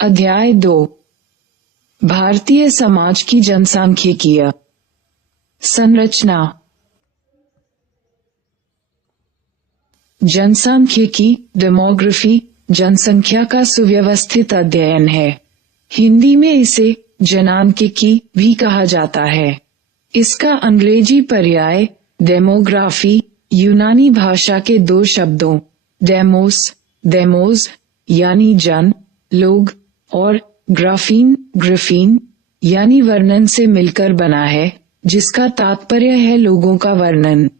अध्याय 2 भारतीय समाज की जनसांख्यिकीय संरचना। जनसांख्यिकी डेमोग्राफी जनसंख्या का सुव्यवस्थित अध्ययन है। हिंदी में इसे जनांकिकी भी कहा जाता है। इसका अंग्रेजी पर्याय डेमोग्राफी यूनानी भाषा के दो शब्दों डेमोस यानी जन लोग और ग्राफीन यानी वर्णन से मिलकर बना है, जिसका तात्पर्य है लोगों का वर्णन।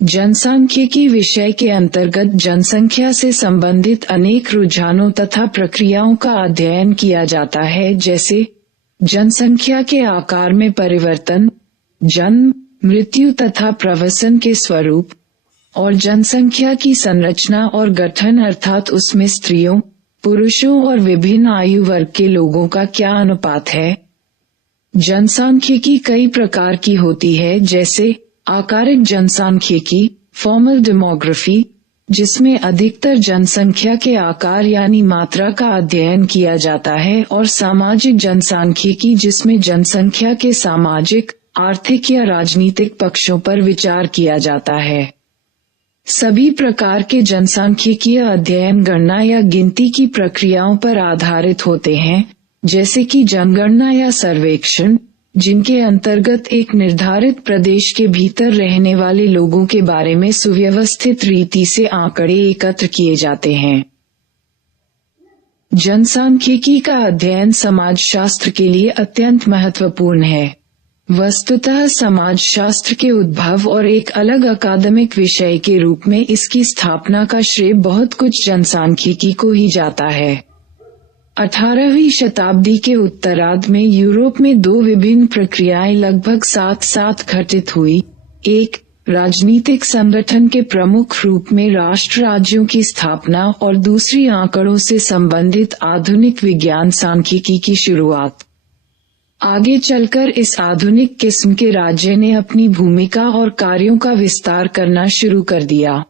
जनसांख्यिकी विषय के अंतर्गत जनसंख्या से संबंधित अनेक रुझानों तथा प्रक्रियाओं का अध्ययन किया जाता है, जैसे जनसंख्या के आकार में परिवर्तन, जन्म, मृत्यु तथा प्रवसन के स्वरूप, और जनसंख्या की संरचना और गठन अर्थात उसमें स्त्रियों, पुरुषों और विभिन्न आयु वर्ग के लोगों का क्या अनुपात है। जनसांख्यिकी कई प्रकार की होती है, जैसे आकारिक जनसांख्यिकी फॉर्मल डेमोग्राफी, जिसमें अधिकतर जनसंख्या के आकार यानी मात्रा का अध्ययन किया जाता है, और सामाजिक जनसांख्यिकी जिसमें जनसंख्या के सामाजिक, आर्थिक या राजनीतिक पक्षों पर विचार किया जाता है। सभी प्रकार के जनसांख्यिकीय अध्ययन गणना या गिनती की प्रक्रियाओं पर आधारित होते हैं, जैसे कि जनगणना या सर्वेक्षण, जिनके अंतर्गत एक निर्धारित प्रदेश के भीतर रहने वाले लोगों के बारे में सुव्यवस्थित रीति से आंकड़े एकत्र किए जाते हैं। जनसांख्यिकी का अध्ययन समाजशास्त्र के लिए अत्यंत महत्वपूर्ण है। वस्तुतः समाजशास्त्र के उद्भव और एक अलग अकादमिक विषय के रूप में इसकी स्थापना का श्रेय बहुत कुछ जनसांख्यिकी को ही जाता है। 18वीं शताब्दी के उत्तरार्ध में यूरोप में दो विभिन्न प्रक्रियाएं लगभग साथ साथ घटित हुई। एक, राजनीतिक संगठन के प्रमुख रूप में राष्ट्र राज्यों की स्थापना, और दूसरी आंकड़ों से संबंधित आधुनिक विज्ञान सांख्यिकी की शुरुआत। आगे चलकर इस आधुनिक किस्म के राज्य ने अपनी भूमिका और कार्यों का विस्तार करना शुरू कर दिया।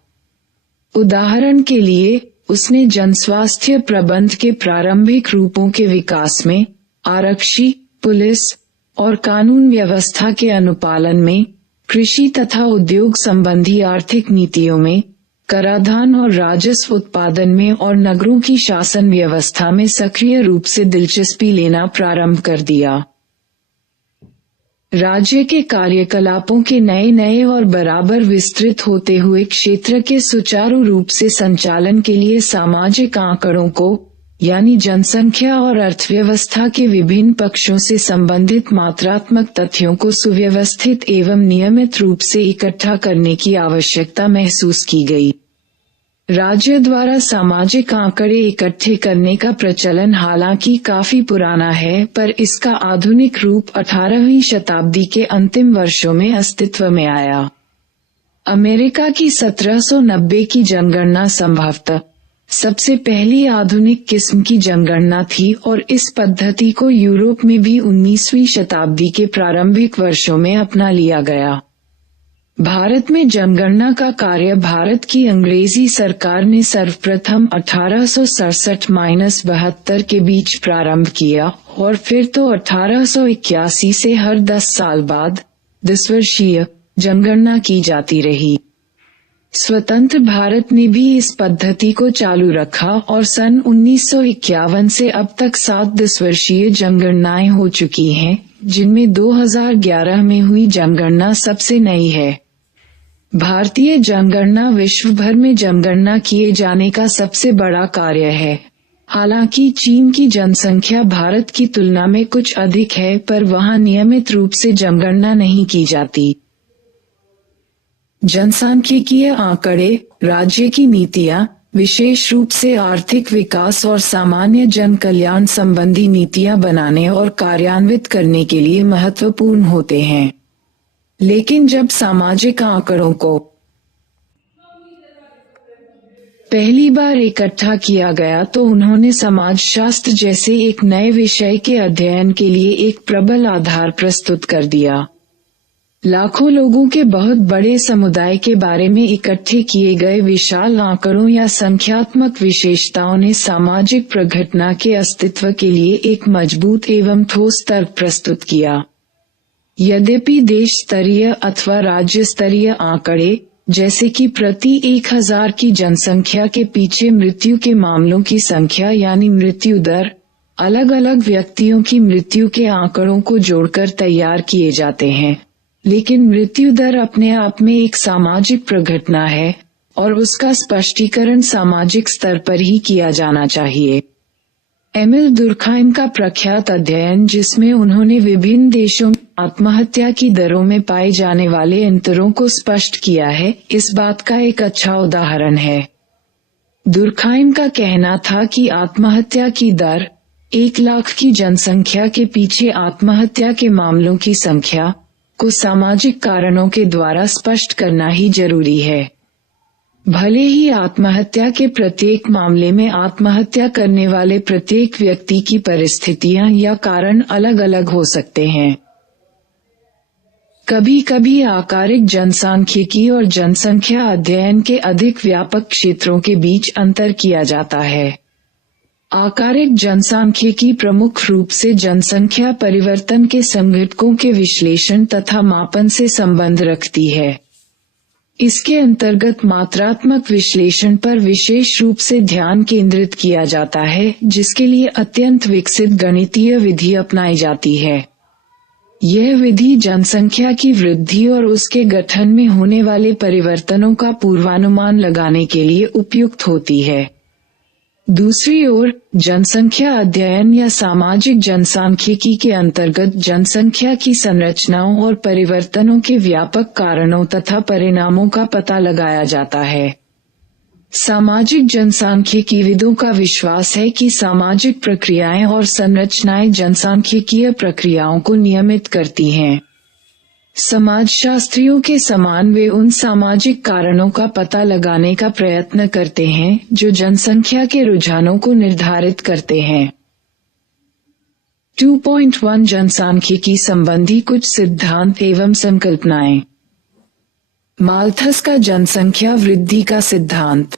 उदाहरण के लिए, उसने जनस्वास्थ्य प्रबंध के प्रारंभिक रूपों के विकास में, आरक्षी, पुलिस और कानून व्यवस्था के अनुपालन में, कृषि तथा उद्योग संबंधी आर्थिक नीतियों में, कराधान और राजस्व उत्पादन में और नगरों की शासन व्यवस्था में सक्रिय रूप से दिलचस्पी लेना प्रारंभ कर दिया। राज्य के कार्यकलापों के नए और बराबर विस्तृत होते हुए क्षेत्र के सुचारू रूप से संचालन के लिए सामाजिक आंकड़ों को, यानी जनसंख्या और अर्थव्यवस्था के विभिन्न पक्षों से संबंधित मात्रात्मक तथ्यों को सुव्यवस्थित एवं नियमित रूप से इकट्ठा करने की आवश्यकता महसूस की गई। राज्य द्वारा सामाजिक आंकड़े इकट्ठे करने का प्रचलन हालांकि काफी पुराना है, पर इसका आधुनिक रूप 18वीं शताब्दी के अंतिम वर्षों में अस्तित्व में आया। अमेरिका की 1790 की जनगणना संभवतः सबसे पहली आधुनिक किस्म की जनगणना थी, और इस पद्धति को यूरोप में भी 19वीं शताब्दी के प्रारंभिक वर्षों में अपना लिया गया। भारत में जनगणना का कार्य भारत की अंग्रेजी सरकार ने सर्वप्रथम 1867-72 के बीच प्रारंभ किया, और फिर तो 1881 से हर 10 साल बाद 10 वर्षीय जनगणना की जाती रही। स्वतंत्र भारत ने भी इस पद्धति को चालू रखा, और सन 1951 से अब तक 7 10 वर्षीय जनगणनाएं हो चुकी हैं, जिनमें 2011 में हुई जनगणना सबसे नई है। भारतीय जनगणना विश्व भर में जनगणना किए जाने का सबसे बड़ा कार्य है। हालांकि चीन की जनसंख्या भारत की तुलना में कुछ अधिक है, पर वहां नियमित रूप से जनगणना नहीं की जाती। जनसांख्यिकीय आंकड़े राज्य की नीतियां, विशेष रूप से आर्थिक विकास और सामान्य जन कल्याण संबंधी नीतियां बनाने और कार्यान्वित करने के लिए महत्वपूर्ण होते हैं। लेकिन जब सामाजिक आंकड़ों को पहली बार इकट्ठा किया गया, तो उन्होंने समाजशास्त्र जैसे एक नए विषय के अध्ययन के लिए एक प्रबल आधार प्रस्तुत कर दिया। लाखों लोगों के बहुत बड़े समुदाय के बारे में इकट्ठे किए गए विशाल आंकड़ों या संख्यात्मक विशेषताओं ने सामाजिक प्रघटना के अस्तित्व के लिए एक मजबूत एवं ठोस तर्क प्रस्तुत किया। यद्यपि देश स्तरीय अथवा राज्य स्तरीय आंकड़े, जैसे कि प्रति 1000 की जनसंख्या के पीछे मृत्यु के मामलों की संख्या यानी मृत्यु दर, अलग अलग व्यक्तियों की मृत्यु के आंकड़ों को जोड़कर तैयार किए जाते हैं, लेकिन मृत्यु दर अपने आप में एक सामाजिक प्रघटना है और उसका स्पष्टीकरण सामाजिक स्तर पर ही किया जाना चाहिए। एमिल दुर्खाइम का प्रख्यात अध्ययन, जिसमें उन्होंने विभिन्न देशों में आत्महत्या की दरों में पाए जाने वाले अंतरों को स्पष्ट किया है, इस बात का एक अच्छा उदाहरण है। दुर्खाइम का कहना था कि आत्महत्या की दर 1 लाख की जनसंख्या के पीछे आत्महत्या के मामलों की संख्या को सामाजिक कारणों के द्वारा स्पष्ट करना ही जरूरी है। भले ही आत्महत्या के प्रत्येक मामले में आत्महत्या करने वाले प्रत्येक व्यक्ति की परिस्थितियां या कारण अलग अलग हो सकते हैं। कभी कभी आकारिक जनसांख्यिकी और जनसंख्या अध्ययन के अधिक व्यापक क्षेत्रों के बीच अंतर किया जाता है। आकारिक जनसांख्यिकी प्रमुख रूप से जनसंख्या परिवर्तन के संघटकों के विश्लेषण तथा मापन से संबंध रखती है। इसके अंतर्गत मात्रात्मक विश्लेषण पर विशेष रूप से ध्यान केंद्रित किया जाता है, जिसके लिए अत्यंत विकसित गणितीय विधि अपनाई जाती है। यह विधि जनसंख्या की वृद्धि और उसके गठन में होने वाले परिवर्तनों का पूर्वानुमान लगाने के लिए उपयुक्त होती है। दूसरी ओर, जनसंख्या अध्ययन या सामाजिक जनसांख्यिकी के अंतर्गत जनसंख्या की संरचनाओं और परिवर्तनों के व्यापक कारणों तथा परिणामों का पता लगाया जाता है। सामाजिक जनसांख्यिकीविदों का विश्वास है कि सामाजिक प्रक्रियाएं और संरचनाएं जनसांख्यिकीय प्रक्रियाओं को नियमित करती हैं। समाजशास्त्रियों के समान वे उन सामाजिक कारणों का पता लगाने का प्रयत्न करते हैं जो जनसंख्या के रुझानों को निर्धारित करते हैं। 2.1 जनसांख्यिकी संबंधी कुछ सिद्धांत एवं संकल्पनाएं। माल्थस का जनसंख्या वृद्धि का सिद्धांत।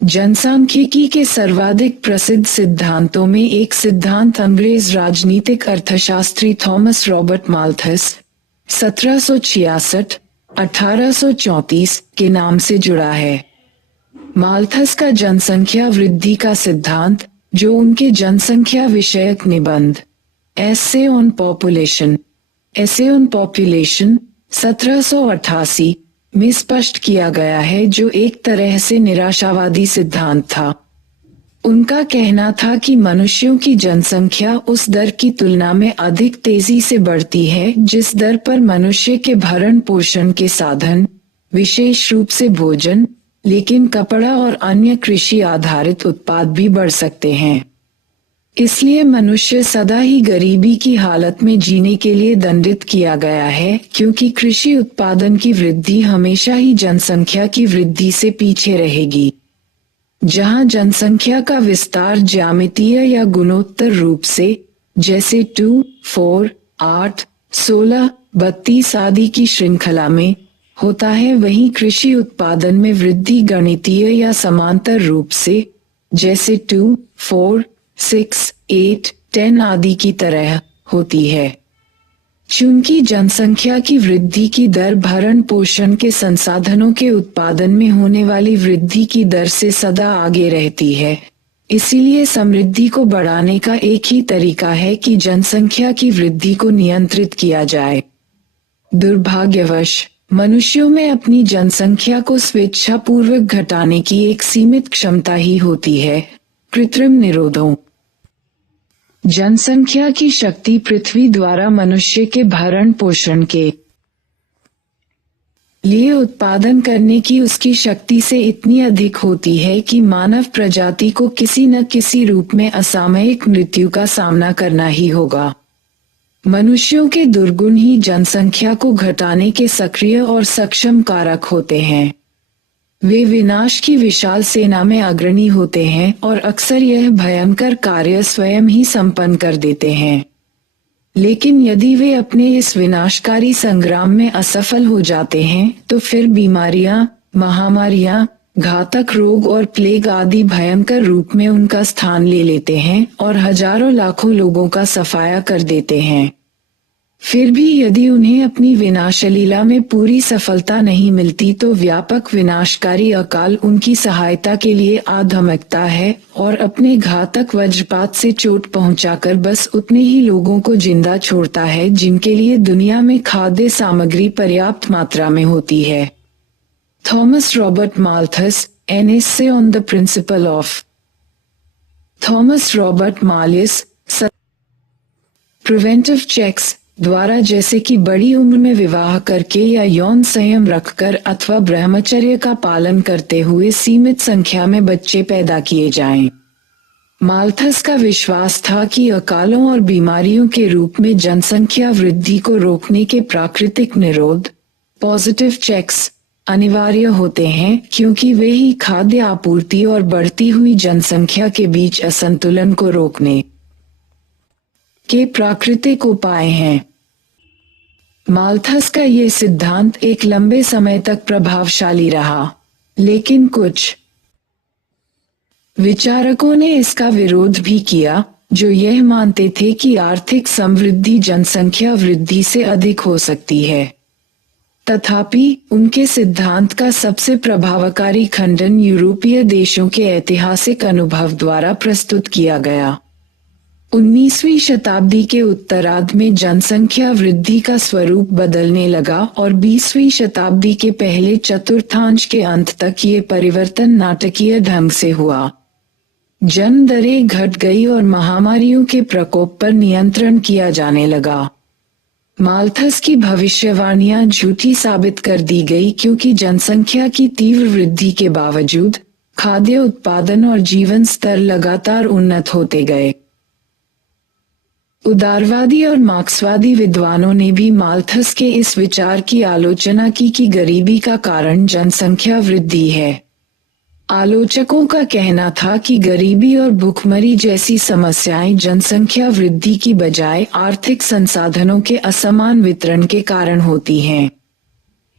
जनसांख्यिकी के सर्वाधिक प्रसिद्ध सिद्धांतों में एक सिद्धांत अंग्रेज राजनीतिक अर्थशास्त्री थॉमस रॉबर्ट माल्थस 1766-1834 के नाम से जुड़ा है। माल्थस का जनसंख्या वृद्धि का सिद्धांत, जो उनके जनसंख्या विषयक निबंध एसे ऑन पॉपुलेशन 1788 में स्पष्ट किया गया है, जो एक तरह से निराशावादी सिद्धांत था। उनका कहना था कि मनुष्यों की जनसंख्या उस दर की तुलना में अधिक तेजी से बढ़ती है जिस दर पर मनुष्य के भरण पोषण के साधन, विशेष रूप से भोजन, लेकिन कपड़ा और अन्य कृषि आधारित उत्पाद भी बढ़ सकते हैं। इसलिए मनुष्य सदा ही गरीबी की हालत में जीने के लिए दंडित किया गया है, क्योंकि कृषि उत्पादन की वृद्धि हमेशा ही जनसंख्या की वृद्धि से पीछे रहेगी। जहां जनसंख्या का विस्तार ज्यामितीय या गुणोत्तर रूप से, जैसे 2, 4, 8, 16, 32 आदि की श्रृंखला में होता है, वहीं कृषि उत्पादन में वृद्धि गणितीय या समांतर रूप से, जैसे 2, 4, 6, 8, 10 आदि की तरह होती है। चूंकि जनसंख्या की वृद्धि की दर भरण पोषण के संसाधनों के उत्पादन में होने वाली वृद्धि की दर से सदा आगे रहती है, इसीलिए समृद्धि को बढ़ाने का एक ही तरीका है कि जनसंख्या की वृद्धि को नियंत्रित किया जाए। दुर्भाग्यवश मनुष्यों में अपनी जनसंख्या को स्वेच्छापूर्वक घटाने की एक सीमित क्षमता ही होती है। कृत्रिम निरोधों। जनसंख्या की शक्ति पृथ्वी द्वारा मनुष्य के भरण पोषण के लिए उत्पादन करने की उसकी शक्ति से इतनी अधिक होती है कि मानव प्रजाति को किसी न किसी रूप में असामयिक मृत्यु का सामना करना ही होगा। मनुष्यों के दुर्गुण ही जनसंख्या को घटाने के सक्रिय और सक्षम कारक होते हैं। वे विनाश की विशाल सेना में अग्रणी होते हैं और अक्सर यह भयंकर कार्य स्वयं ही संपन्न कर देते हैं। लेकिन यदि वे अपने इस विनाशकारी संग्राम में असफल हो जाते हैं तो फिर बीमारियां, महामारियां, घातक रोग और प्लेग आदि भयंकर रूप में उनका स्थान ले लेते हैं और हजारों लाखों लोगों का सफाया कर देते हैं। फिर भी यदि उन्हें अपनी विनाशलीला में पूरी सफलता नहीं मिलती तो व्यापक विनाशकारी अकाल उनकी सहायता के लिए आ धमकता है और अपने घातक वज्रपात से चोट पहुंचाकर बस उतने ही लोगों को जिंदा छोड़ता है जिनके लिए दुनिया में खाद्य सामग्री पर्याप्त मात्रा में होती है। Thomas Robert Malthus, an essay on the principle of Thomas Robert Malthus preventive checks द्वारा, जैसे कि बड़ी उम्र में विवाह करके या यौन संयम रखकर अथवा ब्रह्मचर्य का पालन करते हुए सीमित संख्या में बच्चे पैदा किए जाएं। माल्थस का विश्वास था कि अकालों और बीमारियों के रूप में जनसंख्या वृद्धि को रोकने के प्राकृतिक निरोध, पॉजिटिव चेक्स, अनिवार्य होते हैं क्योंकि वे ही खाद्य आपूर्ति और बढ़ती हुई जनसंख्या के बीच असंतुलन को रोकने के प्राकृतिक उपाय हैं। माल्थस का ये सिद्धांत एक लंबे समय तक प्रभावशाली रहा, लेकिन कुछ विचारकों ने इसका विरोध भी किया जो यह मानते थे कि आर्थिक समृद्धि जनसंख्या वृद्धि से अधिक हो सकती है। तथापि उनके सिद्धांत का सबसे प्रभावकारी खंडन यूरोपीय देशों के ऐतिहासिक अनुभव द्वारा प्रस्तुत किया गया। 19वीं शताब्दी के उत्तरार्ध में जनसंख्या वृद्धि का स्वरूप बदलने लगा और 20वीं शताब्दी के पहले चतुर्थांश के अंत तक ये परिवर्तन नाटकीय ढंग से हुआ। जन्म दरें घट गई और महामारियों के प्रकोप पर नियंत्रण किया जाने लगा। माल्थस की भविष्यवाणियां झूठी साबित कर दी गई क्योंकि जनसंख्या की तीव्र वृद्धि के बावजूद खाद्य उत्पादन और जीवन स्तर लगातार उन्नत होते गए। उदारवादी और मार्क्सवादी विद्वानों ने भी माल्थस के इस विचार की आलोचना की कि गरीबी का कारण जनसंख्या वृद्धि है। आलोचकों का कहना था कि गरीबी और भूखमरी जैसी समस्याएं जनसंख्या वृद्धि की बजाय आर्थिक संसाधनों के असमान वितरण के कारण होती हैं।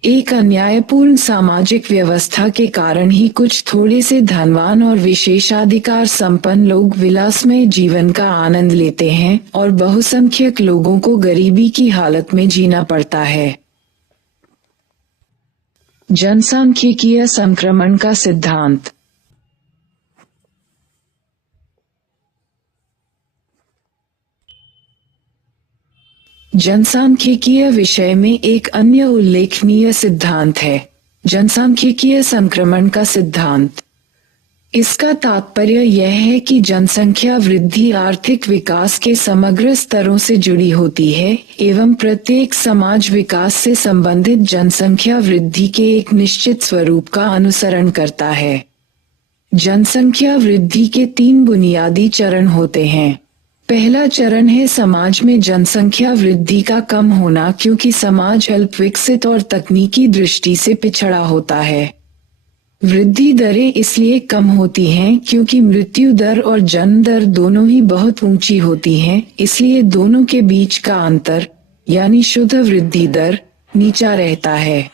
एक अन्यायपूर्ण सामाजिक व्यवस्था के कारण ही कुछ थोड़े से धनवान और विशेषाधिकार संपन्न लोग विलासमय जीवन का आनंद लेते हैं और बहुसंख्यक लोगों को गरीबी की हालत में जीना पड़ता है। जनसांख्यिकीय संक्रमण का सिद्धांत। जनसांख्यिकीय विषय में एक अन्य उल्लेखनीय सिद्धांत है जनसांख्यिकीय संक्रमण का सिद्धांत। इसका तात्पर्य यह है कि जनसंख्या वृद्धि आर्थिक विकास के समग्र स्तरों से जुड़ी होती है एवं प्रत्येक समाज विकास से संबंधित जनसंख्या वृद्धि के एक निश्चित स्वरूप का अनुसरण करता है। जनसंख्या वृद्धि के 3 बुनियादी चरण होते हैं। पहला चरण है समाज में जनसंख्या वृद्धि का कम होना क्योंकि समाज अल्प विकसित और तकनीकी दृष्टि से पिछड़ा होता है। वृद्धि दरें इसलिए कम होती हैं क्योंकि मृत्यु दर और जन्म दर दोनों ही बहुत ऊंची होती हैं, इसलिए दोनों के बीच का अंतर यानी शुद्ध वृद्धि दर नीचा रहता है।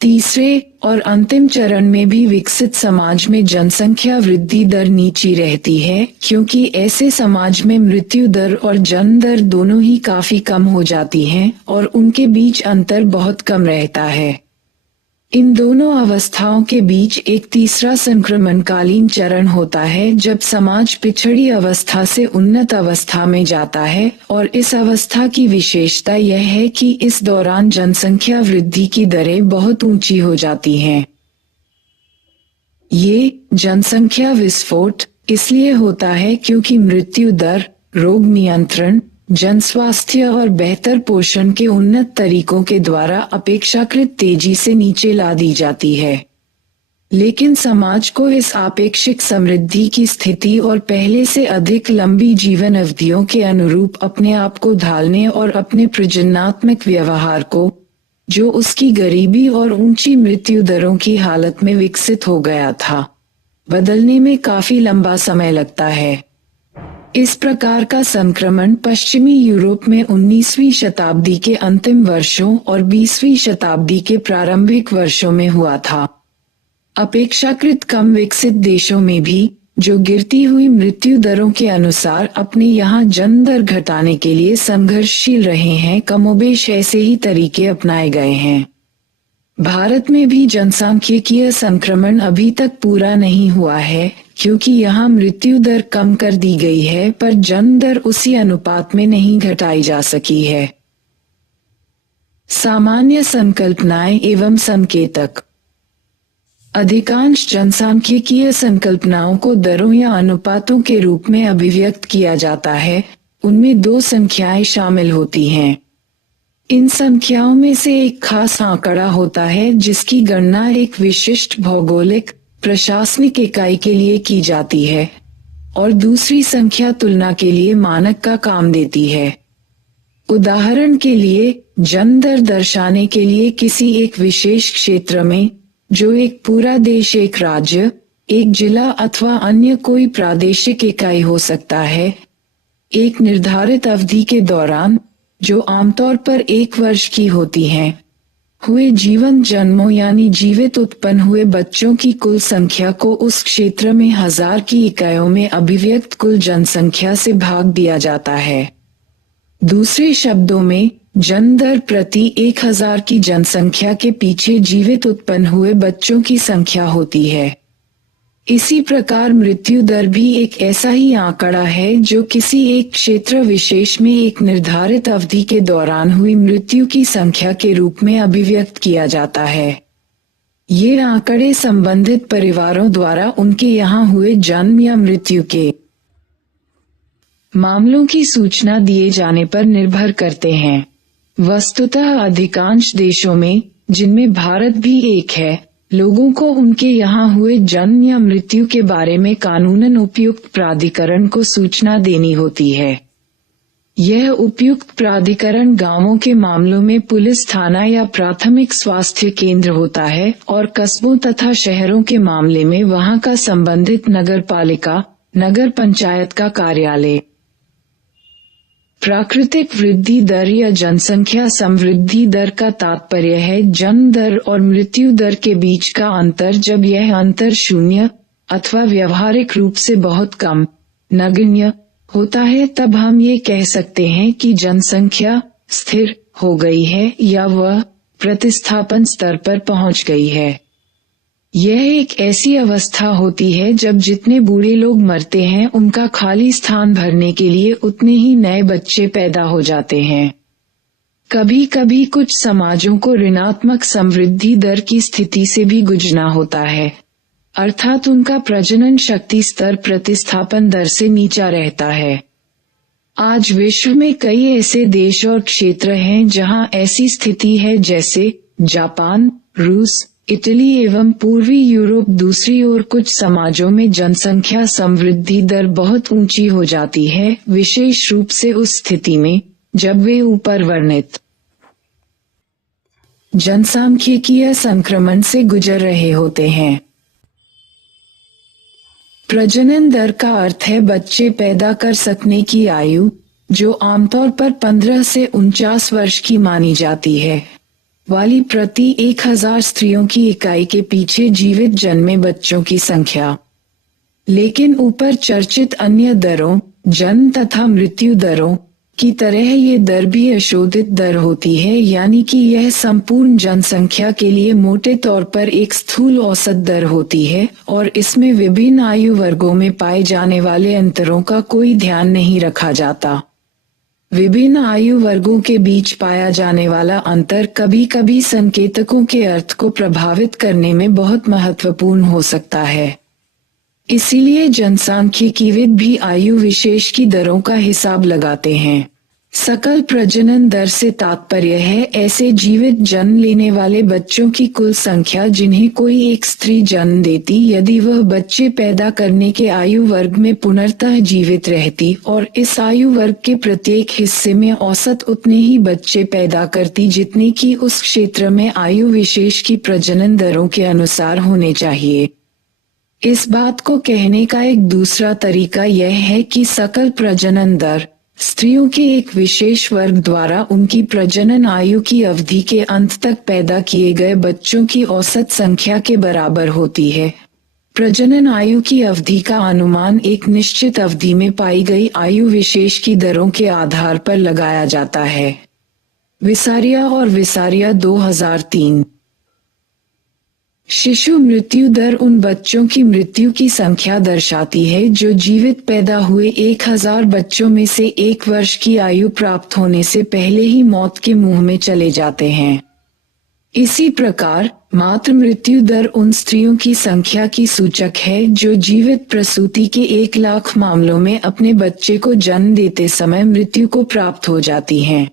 तीसरे और अंतिम चरण में भी विकसित समाज में जनसंख्या वृद्धि दर नीची रहती है क्योंकि ऐसे समाज में मृत्यु दर और जन्म दर दोनों ही काफी कम हो जाती हैं और उनके बीच अंतर बहुत कम रहता है। इन दोनों अवस्थाओं के बीच एक तीसरा संक्रमणकालीन चरण होता है जब समाज पिछड़ी अवस्था से उन्नत अवस्था में जाता है और इस अवस्था की विशेषता यह है कि इस दौरान जनसंख्या वृद्धि की दरें बहुत ऊंची हो जाती हैं। ये जनसंख्या विस्फोट इसलिए होता है क्योंकि मृत्यु दर, रोग नियंत्रण, जनस्वास्थ्य और बेहतर पोषण के उन्नत तरीकों के द्वारा अपेक्षाकृत तेजी से नीचे ला दी जाती है। लेकिन समाज को इस आपेक्षिक समृद्धि की स्थिति और पहले से अधिक लंबी जीवन अवधियों के अनुरूप अपने आप को ढालने और अपने प्रजननात्मक व्यवहार को, जो उसकी गरीबी और ऊंची मृत्यु दरों की हालत में विकसित हो गया था, बदलने में काफी लंबा समय लगता है। इस प्रकार का संक्रमण पश्चिमी यूरोप में 19वीं शताब्दी के अंतिम वर्षों और 20वीं शताब्दी के प्रारंभिक वर्षों में हुआ था। अपेक्षाकृत कम विकसित देशों में भी, जो गिरती हुई मृत्यु दरों के अनुसार अपने यहाँ जन्म दर घटाने के लिए संघर्षशील रहे हैं, कमोबेश ऐसे ही तरीके अपनाए गए हैं। भारत में भी जनसांख्यिकीय संक्रमण अभी तक पूरा नहीं हुआ है, क्योंकि यहाँ मृत्यु दर कम कर दी गई है, पर जन्म दर उसी अनुपात में नहीं घटाई जा सकी है। सामान्य संकल्पनाएं एवं संकेतक। अधिकांश जनसांख्यिकीय संकल्पनाओं को दरों या अनुपातों के रूप में अभिव्यक्त किया जाता है। उनमें दो संख्याएं शामिल होती हैं। इन संख्याओं में से एक खास आंकड़ा होता है जिसकी गणना एक विशिष्ट भौगोलिक प्रशासनिक इकाई के लिए की जाती है, और दूसरी संख्या तुलना के लिए मानक का काम देती है। उदाहरण के लिए, जन्म दर दर्शाने के लिए किसी एक विशेष क्षेत्र में, जो एक पूरा देश, एक राज्य, एक जिला अथवा अन्य कोई प्रादेशिक इकाई हो सकता है, एक निर्धारित अवधि के दौरान, जो आमतौर पर 1 वर्ष की होती हैं, हुए जीवंत जन्मों यानी जीवित उत्पन्न हुए बच्चों की कुल संख्या को उस क्षेत्र में 1000 की इकाइयों में अभिव्यक्त कुल जनसंख्या से भाग दिया जाता है। दूसरे शब्दों में, जन्म दर प्रति 1000 की जनसंख्या के पीछे जीवित उत्पन्न हुए बच्चों की संख्या होती है। इसी प्रकार मृत्यु दर भी एक ऐसा ही आंकड़ा है जो किसी एक क्षेत्र विशेष में एक निर्धारित अवधि के दौरान हुई मृत्यु की संख्या के रूप में अभिव्यक्त किया जाता है। ये आंकड़े संबंधित परिवारों द्वारा उनके यहाँ हुए जन्म या मृत्यु के मामलों की सूचना दिए जाने पर निर्भर करते हैं। वस्तुतः अधिकांश देशों में, जिनमें भारत भी एक है, लोगों को उनके यहाँ हुए जन्म या मृत्यु के बारे में कानूनन उपयुक्त प्राधिकरण को सूचना देनी होती है। यह उपयुक्त प्राधिकरण गांवों के मामलों में पुलिस थाना या प्राथमिक स्वास्थ्य केंद्र होता है, और कस्बों तथा शहरों के मामले में वहां का संबंधित नगरपालिका, नगर पंचायत का कार्यालय। प्राकृतिक वृद्धि दर या जनसंख्या समवृद्धि दर का तात्पर्य है जन्म दर और मृत्यु दर के बीच का अंतर। जब यह अंतर शून्य अथवा व्यवहारिक रूप से बहुत कम, नगण्य होता है, तब हम ये कह सकते हैं कि जनसंख्या स्थिर हो गई है या वह प्रतिस्थापन स्तर पर पहुंच गई है। यह एक ऐसी अवस्था होती है जब जितने बूढ़े लोग मरते हैं उनका खाली स्थान भरने के लिए उतने ही नए बच्चे पैदा हो जाते हैं। कभी कभी कुछ समाजों को ऋणात्मक समवृद्धि दर की स्थिति से भी गुजरना होता है, अर्थात उनका प्रजनन शक्ति स्तर प्रतिस्थापन दर से नीचा रहता है। आज विश्व में कई ऐसे देश और क्षेत्र हैं जहां ऐसी स्थिति है, जैसे जापान, रूस, इटली एवं पूर्वी यूरोप। दूसरी ओर कुछ समाजों में जनसंख्या समवृद्धि दर बहुत ऊंची हो जाती है, विशेष रूप से उस स्थिति में जब वे ऊपर वर्णित जनसांख्यिकीय संक्रमण से गुजर रहे होते हैं। प्रजनन दर का अर्थ है बच्चे पैदा कर सकने की आयु, जो आमतौर पर 15 से 49 वर्ष की मानी जाती है, वाली प्रति 1000 स्त्रियों की इकाई के पीछे जीवित जन्मे बच्चों की संख्या। लेकिन ऊपर चर्चित अन्य दरों, जन्म तथा मृत्यु दरों की तरह ये दर भी अशोधित दर होती है, यानी कि यह संपूर्ण जनसंख्या के लिए मोटे तौर पर एक स्थूल औसत दर होती है, और इसमें विभिन्न आयु वर्गों में पाए जाने वाले अंतरों का कोई ध्यान नहीं रखा जाता। विभिन्न आयु वर्गों के बीच पाया जाने वाला अंतर कभी कभी संकेतकों के अर्थ को प्रभावित करने में बहुत महत्वपूर्ण हो सकता है। इसीलिए जनसांख्यिकीविद भी आयु विशेष की दरों का हिसाब लगाते हैं। सकल प्रजनन दर से तात्पर्य है ऐसे जीवित जन्म लेने वाले बच्चों की कुल संख्या जिन्हें कोई एक स्त्री जन्म देती, यदि वह बच्चे पैदा करने के आयु वर्ग में पुनर्तः जीवित रहती और इस आयु वर्ग के प्रत्येक हिस्से में औसत उतने ही बच्चे पैदा करती जितने की उस क्षेत्र में आयु विशेष की प्रजनन दरों के अनुसार होने चाहिए। इस बात को कहने का एक दूसरा तरीका यह है कि सकल प्रजनन दर स्त्रियों के एक विशेष वर्ग द्वारा उनकी प्रजनन आयु की अवधि के अंत तक पैदा किए गए बच्चों की औसत संख्या के बराबर होती है। प्रजनन आयु की अवधि का अनुमान एक निश्चित अवधि में पाई गई आयु विशेष की दरों के आधार पर लगाया जाता है। विसारिया और विसारिया 2003। शिशु मृत्यु दर उन बच्चों की मृत्यु की संख्या दर्शाती है जो जीवित पैदा हुए 1000 बच्चों में से 1 वर्ष की आयु प्राप्त होने से पहले ही मौत के मुंह में चले जाते हैं। इसी प्रकार मातृ मृत्यु दर उन स्त्रियों की संख्या की सूचक है जो जीवित प्रसूति के 1 लाख मामलों में अपने बच्चे को जन्म देते समय मृत्यु को प्राप्त हो जाती हैं।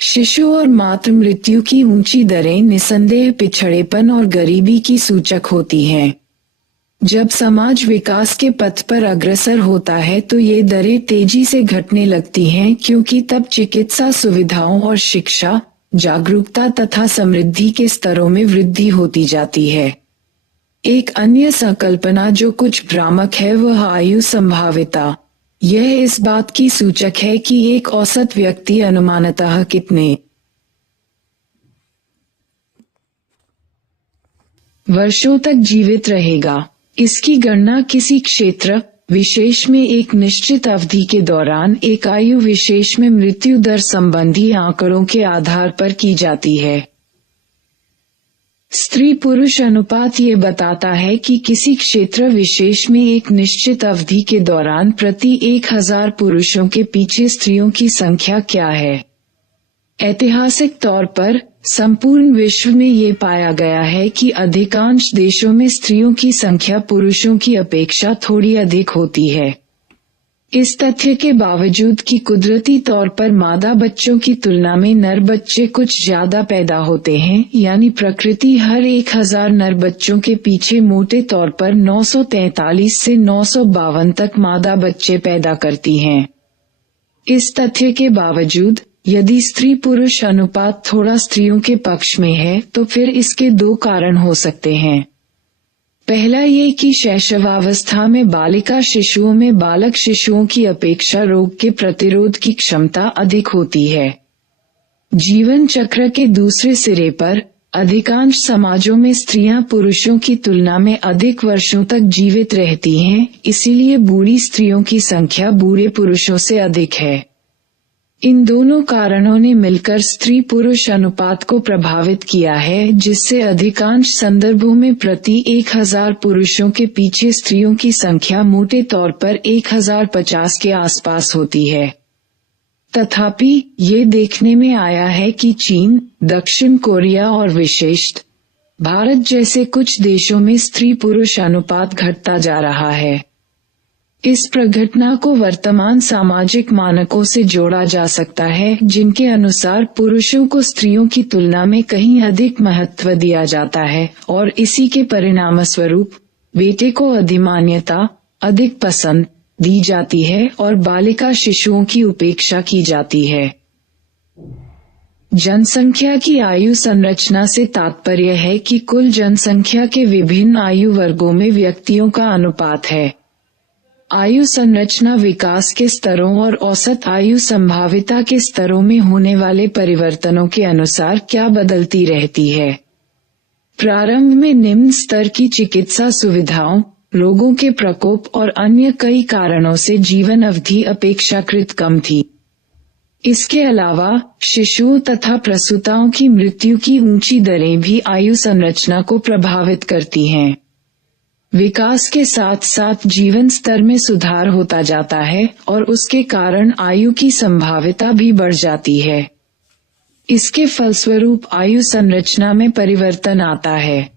शिशु और मातृ मृत्यु की ऊंची दरें निसंदेह पिछड़ेपन और गरीबी की सूचक होती हैं। जब समाज विकास के पथ पर अग्रसर होता है तो ये दरें तेजी से घटने लगती हैं क्योंकि तब चिकित्सा सुविधाओं और शिक्षा, जागरूकता तथा समृद्धि के स्तरों में वृद्धि होती जाती है। एक अन्य संकल्पना जो कुछ भ्रामक है वह आयु संभाव्यता। यह इस बात की सूचक है कि एक औसत व्यक्ति अनुमानतः कितने वर्षों तक जीवित रहेगा। इसकी गणना किसी क्षेत्र विशेष में एक निश्चित अवधि के दौरान एक आयु विशेष में मृत्यु दर संबंधी आंकड़ों के आधार पर की जाती है। स्त्री पुरुष अनुपात ये बताता है कि किसी क्षेत्र विशेष में एक निश्चित अवधि के दौरान प्रति 1000 पुरुषों के पीछे स्त्रियों की संख्या क्या है। ऐतिहासिक तौर पर संपूर्ण विश्व में ये पाया गया है कि अधिकांश देशों में स्त्रियों की संख्या पुरुषों की अपेक्षा थोड़ी अधिक होती है। इस तथ्य के बावजूद कि कुदरती तौर पर मादा बच्चों की तुलना में नर बच्चे कुछ ज्यादा पैदा होते हैं, यानी प्रकृति हर 1000 नर बच्चों के पीछे मोटे तौर पर 943 से 952 तक मादा बच्चे पैदा करती हैं। इस तथ्य के बावजूद यदि स्त्री पुरुष अनुपात थोड़ा स्त्रियों के पक्ष में है तो फिर इसके 2 कारण हो सकते हैं। पहला ये कि शैशवावस्था में बालिका शिशुओं में बालक शिशुओं की अपेक्षा रोग के प्रतिरोध की क्षमता अधिक होती है। जीवन चक्र के दूसरे सिरे पर अधिकांश समाजों में स्त्रियां पुरुषों की तुलना में अधिक वर्षों तक जीवित रहती हैं, इसीलिए बूढ़ी स्त्रियों की संख्या बूढ़े पुरुषों से अधिक है। इन दोनों कारणों ने मिलकर स्त्री पुरुष अनुपात को प्रभावित किया है, जिससे अधिकांश संदर्भों में प्रति 1000 पुरुषों के पीछे स्त्रियों की संख्या मोटे तौर पर 1050 के आसपास होती है। तथापि ये देखने में आया है कि चीन, दक्षिण कोरिया और विशेषतः भारत जैसे कुछ देशों में स्त्री पुरुष अनुपात घटता जा रहा है। इस प्रघटना को वर्तमान सामाजिक मानकों से जोड़ा जा सकता है, जिनके अनुसार पुरुषों को स्त्रियों की तुलना में कहीं अधिक महत्व दिया जाता है और इसी के परिणामस्वरूप बेटे को अधिमान्यता अधिक पसंद दी जाती है और बालिका शिशुओं की उपेक्षा की जाती है। जनसंख्या की आयु संरचना से तात्पर्य है कि कुल जनसंख्या के विभिन्न आयु वर्गों में व्यक्तियों का अनुपात है। आयु संरचना विकास के स्तरों और औसत आयु संभाव्यता के स्तरों में होने वाले परिवर्तनों के अनुसार क्या बदलती रहती है। प्रारंभ में निम्न स्तर की चिकित्सा सुविधाओं, रोगों के प्रकोप और अन्य कई कारणों से जीवन अवधि अपेक्षाकृत कम थी। इसके अलावा शिशुओं तथा प्रसूताओं की मृत्यु की ऊंची दरें भी आयु संरचना को प्रभावित करती हैं। विकास के साथ साथ जीवन स्तर में सुधार होता जाता है और उसके कारण आयु की संभाव्यता भी बढ़ जाती है। इसके फलस्वरूप आयु संरचना में परिवर्तन आता है।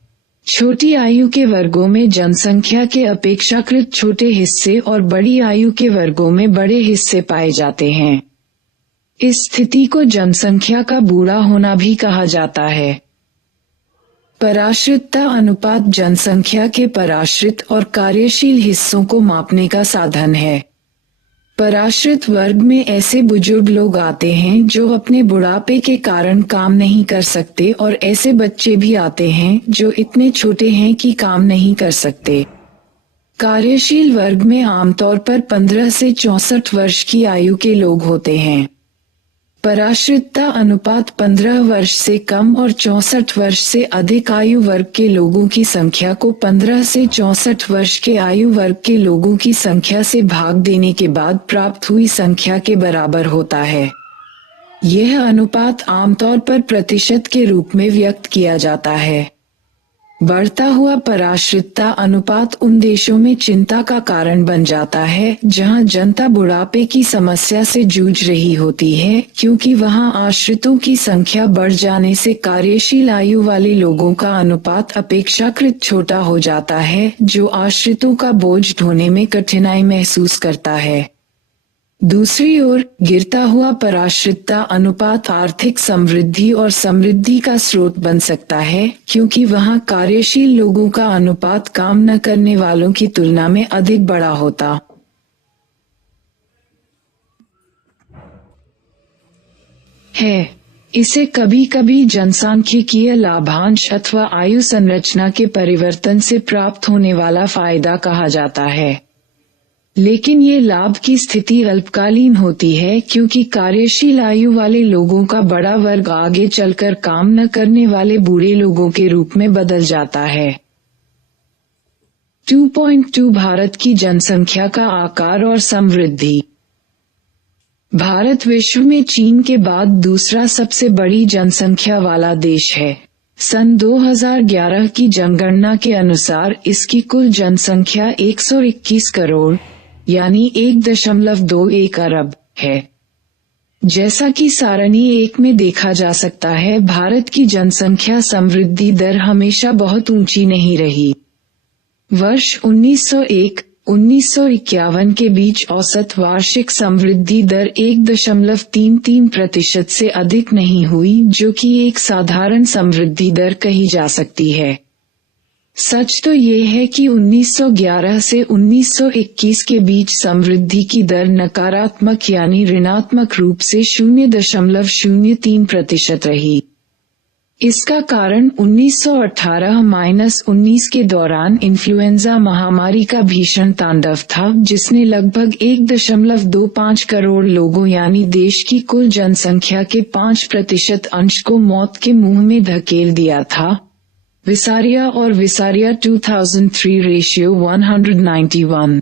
छोटी आयु के वर्गों में जनसंख्या के अपेक्षाकृत छोटे हिस्से और बड़ी आयु के वर्गों में बड़े हिस्से पाए जाते हैं। इस स्थिति को जनसंख्या का बूढ़ा होना भी कहा जाता है। पराश्रितता अनुपात जनसंख्या के पराश्रित और कार्यशील हिस्सों को मापने का साधन है। पराश्रित वर्ग में ऐसे बुजुर्ग लोग आते हैं जो अपने बुढ़ापे के कारण काम नहीं कर सकते और ऐसे बच्चे भी आते हैं जो इतने छोटे हैं कि काम नहीं कर सकते। कार्यशील वर्ग में आमतौर पर 15 से 64 वर्ष की आयु के लोग होते हैं। पराश्रितता अनुपात 15 वर्ष से कम और 64 वर्ष से अधिक आयु वर्ग के लोगों की संख्या को 15 से 64 वर्ष के आयु वर्ग के लोगों की संख्या से भाग देने के बाद प्राप्त हुई संख्या के बराबर होता है। यह अनुपात आमतौर पर प्रतिशत के रूप में व्यक्त किया जाता है। बढ़ता हुआ पराश्रितता अनुपात उन देशों में चिंता का कारण बन जाता है जहां जनता बुढ़ापे की समस्या से जूझ रही होती है, क्योंकि वहां आश्रितों की संख्या बढ़ जाने से कार्यशील आयु वाले लोगों का अनुपात अपेक्षाकृत छोटा हो जाता है, जो आश्रितों का बोझ ढोने में कठिनाई महसूस करता है। दूसरी ओर, गिरता हुआ पराश्रितता अनुपात आर्थिक समृद्धि और समृद्धि का स्रोत बन सकता है, क्योंकि वहां कार्यशील लोगों का अनुपात काम न करने वालों की तुलना में अधिक बड़ा होता है। इसे कभी कभी जनसांख्यिकीय लाभांश अथवा आयु संरचना के परिवर्तन से प्राप्त होने वाला फायदा कहा जाता है। लेकिन ये लाभ की स्थिति अल्पकालीन होती है, क्योंकि कार्यशील आयु वाले लोगों का बड़ा वर्ग आगे चलकर काम न करने वाले बूढ़े लोगों के रूप में बदल जाता है। 2.2 भारत की जनसंख्या का आकार और समृद्धि। भारत विश्व में चीन के बाद दूसरा सबसे बड़ी जनसंख्या वाला देश है। सन 2011 की जनगणना के अनुसार इसकी कुल जनसंख्या 121 करोड़ यानी 1.21 अरब है। जैसा कि सारणी 1 में देखा जा सकता है, भारत की जनसंख्या समृद्धि दर हमेशा बहुत ऊंची नहीं रही। वर्ष 1901-1951 के बीच औसत वार्षिक समृद्धि दर 1.33% से अधिक नहीं हुई, जो कि एक साधारण समृद्धि दर कही जा सकती है। सच तो ये है कि 1911 से 1921 के बीच समृद्धि की दर नकारात्मक यानी ऋणात्मक रूप से 0.03% रही। इसका कारण 1918-19 के दौरान इन्फ्लुएंजा महामारी का भीषण तांडव था, जिसने लगभग 1.25 करोड़ लोगों यानी देश की कुल जनसंख्या के 5% अंश को मौत के मुंह में धकेल दिया था। विसारिया और विसारिया 2003 रेशियो 191।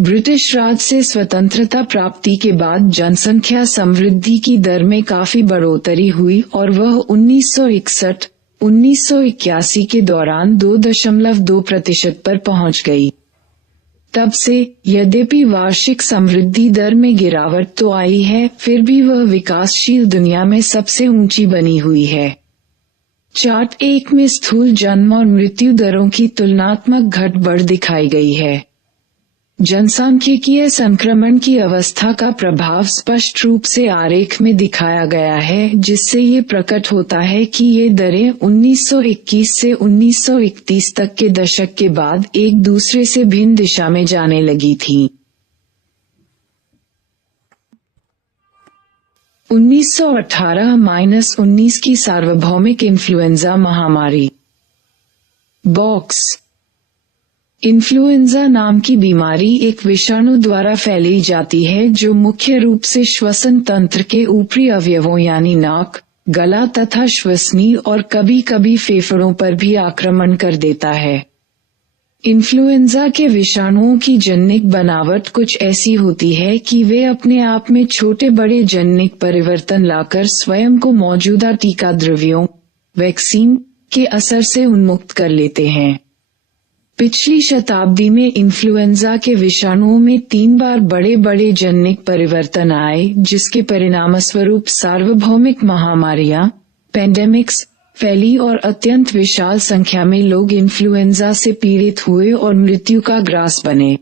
ब्रिटिश राज से स्वतंत्रता प्राप्ति के बाद जनसंख्या समृद्धि की दर में काफी बढ़ोतरी हुई और वह 1961-1981 के दौरान 2.2% पर पहुंच गई। तब से, यद्यपि वार्षिक समृद्धि दर में गिरावट तो आई है, फिर भी वह विकासशील दुनिया में सबसे ऊंची बनी हुई है। चार्ट 1 में स्थूल जन्म और मृत्यु दरों की तुलनात्मक घट-बढ़ दिखाई गई है। जनसांख्यिकीय संक्रमण की अवस्था का प्रभाव स्पष्ट रूप से आरेख में दिखाया गया है, जिससे ये प्रकट होता है कि ये दरें 1921 से 1931 तक के दशक के बाद एक दूसरे से भिन्न दिशा में जाने लगी थीं। 1918-19 की सार्वभौमिक इन्फ्लुएंजा महामारी। बॉक्स इन्फ्लुएंजा नाम की बीमारी एक विषाणु द्वारा फैलाई जाती है, जो मुख्य रूप से श्वसन तंत्र के ऊपरी अवयवों यानी नाक, गला तथा श्वसनी और कभी-कभी फेफड़ों पर भी आक्रमण कर देता है। इन्फ्लुएंजा के विषाणुओं की जनिक बनावट कुछ ऐसी होती है कि वे अपने आप में छोटे बड़े जनिक परिवर्तन लाकर स्वयं को मौजूदा टीका द्रव्यों, वैक्सीन, के असर से उन्मुक्त कर लेते हैं। पिछली शताब्दी में इन्फ्लुएंजा के विषाणुओं में 3 बार बड़े बड़े जनिक परिवर्तन आए, जिसके परिणामस्वरूप सार्वभौमिक महामारियां, पेंडेमिक्स, फैली और अत्यंत विशाल संख्या में लोग इन्फ्लुएंजा से पीड़ित हुए और मृत्यु का ग्रास बने।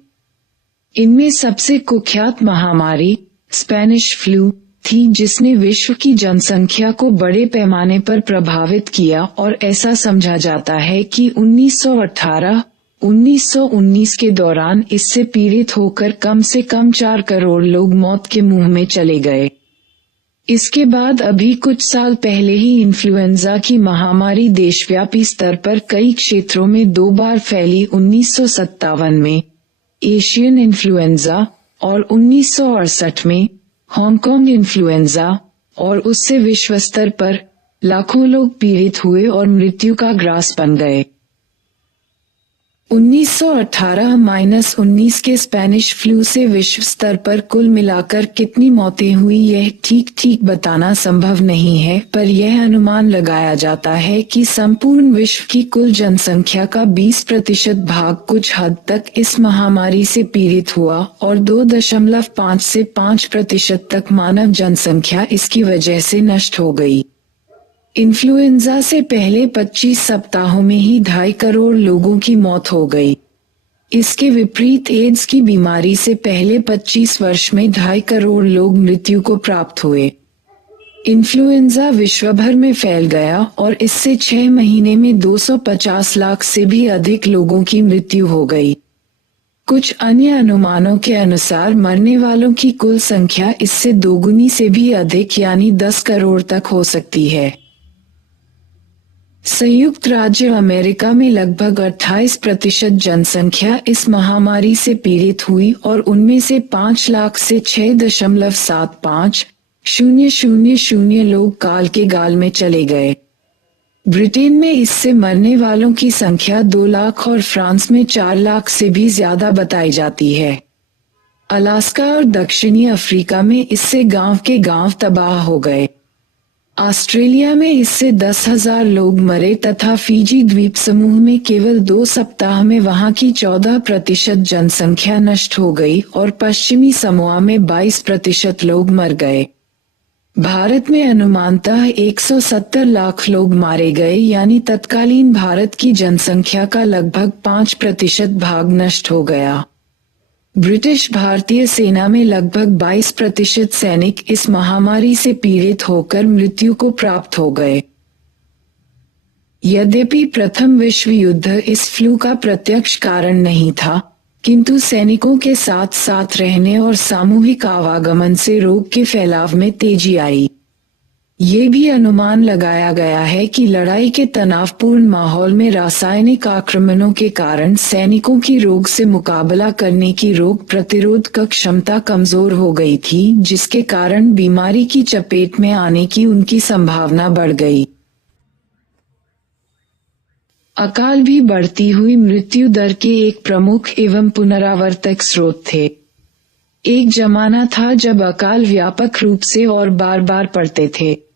इनमें सबसे कुख्यात महामारी स्पेनिश फ्लू थी, जिसने विश्व की जनसंख्या को बड़े पैमाने पर प्रभावित किया और ऐसा समझा जाता है कि 1918-1919 के दौरान इससे पीड़ित होकर कम से कम 4 करोड़ लोग मौत के मुंह में चले गए। इसके बाद अभी कुछ साल पहले ही इन्फ्लुएंजा की महामारी देशव्यापी स्तर पर कई क्षेत्रों में 2 बार फैली। 1957 में एशियन इन्फ्लुएंजा और 1968 में हांगकांग इन्फ्लुएंजा, और उससे विश्व स्तर पर लाखों लोग पीड़ित हुए और मृत्यु का ग्रास बन गए। 1918-19 के स्पेनिश फ्लू से विश्व स्तर पर कुल मिलाकर कितनी मौतें हुई यह ठीक बताना संभव नहीं है, पर यह अनुमान लगाया जाता है कि संपूर्ण विश्व की कुल जनसंख्या का 20% भाग कुछ हद तक इस महामारी से पीड़ित हुआ और 2.5 से 5% तक मानव जनसंख्या इसकी वजह से नष्ट हो गई। इन्फ्लुएंजा से पहले 25 सप्ताहों में ही 2.5 करोड़ लोगों की मौत हो गई। इसके विपरीत एड्स की बीमारी से पहले 25 वर्ष में 2.5 करोड़ लोग मृत्यु को प्राप्त हुए। इन्फ्लुएंजा विश्व भर में फैल गया और इससे 6 महीने में 250 लाख से भी अधिक लोगों की मृत्यु हो गई। कुछ अन्य अनुमानों के अनुसार मरने वालों की कुल संख्या इससे दोगुनी से भी अधिक यानी 10 करोड़ तक हो सकती है। संयुक्त राज्य अमेरिका में लगभग 28% जनसंख्या इस महामारी से पीड़ित हुई और उनमें से 5 लाख से 6.75 लोग काल के गाल में चले गए। ब्रिटेन में इससे मरने वालों की संख्या 2 लाख और फ्रांस में 4 लाख से भी ज्यादा बताई जाती है। अलास्का और दक्षिणी अफ्रीका में इससे गांव के गांव तबाह हो गए। ऑस्ट्रेलिया में इससे 10,000 लोग मरे तथा फिजी द्वीप समूह में केवल 2 सप्ताह में वहां की 14% जनसंख्या नष्ट हो गई और पश्चिमी समोआ में 22% लोग मर गए। भारत में अनुमानतः 170 लाख लोग मारे गए यानी तत्कालीन भारत की जनसंख्या का लगभग 5% भाग नष्ट हो गया। ब्रिटिश भारतीय सेना में लगभग 22% सैनिक इस महामारी से पीड़ित होकर मृत्यु को प्राप्त हो गए। यद्यपि प्रथम विश्व युद्ध इस फ्लू का प्रत्यक्ष कारण नहीं था, किंतु सैनिकों के साथ साथ रहने और सामूहिक आवागमन से रोग के फैलाव में तेजी आई। ये भी अनुमान लगाया गया है कि लड़ाई के तनावपूर्ण माहौल में रासायनिक आक्रमणों के कारण सैनिकों की रोग से मुकाबला करने की रोग प्रतिरोधक क्षमता कमजोर हो गई थी, जिसके कारण बीमारी की चपेट में आने की उनकी संभावना बढ़ गई। अकाल भी बढ़ती हुई मृत्यु दर के एक प्रमुख एवं पुनरावर्तक स्रोत थे। एक जमाना था जब अकाल व्यापक रूप से और बार बार पड़ते थे।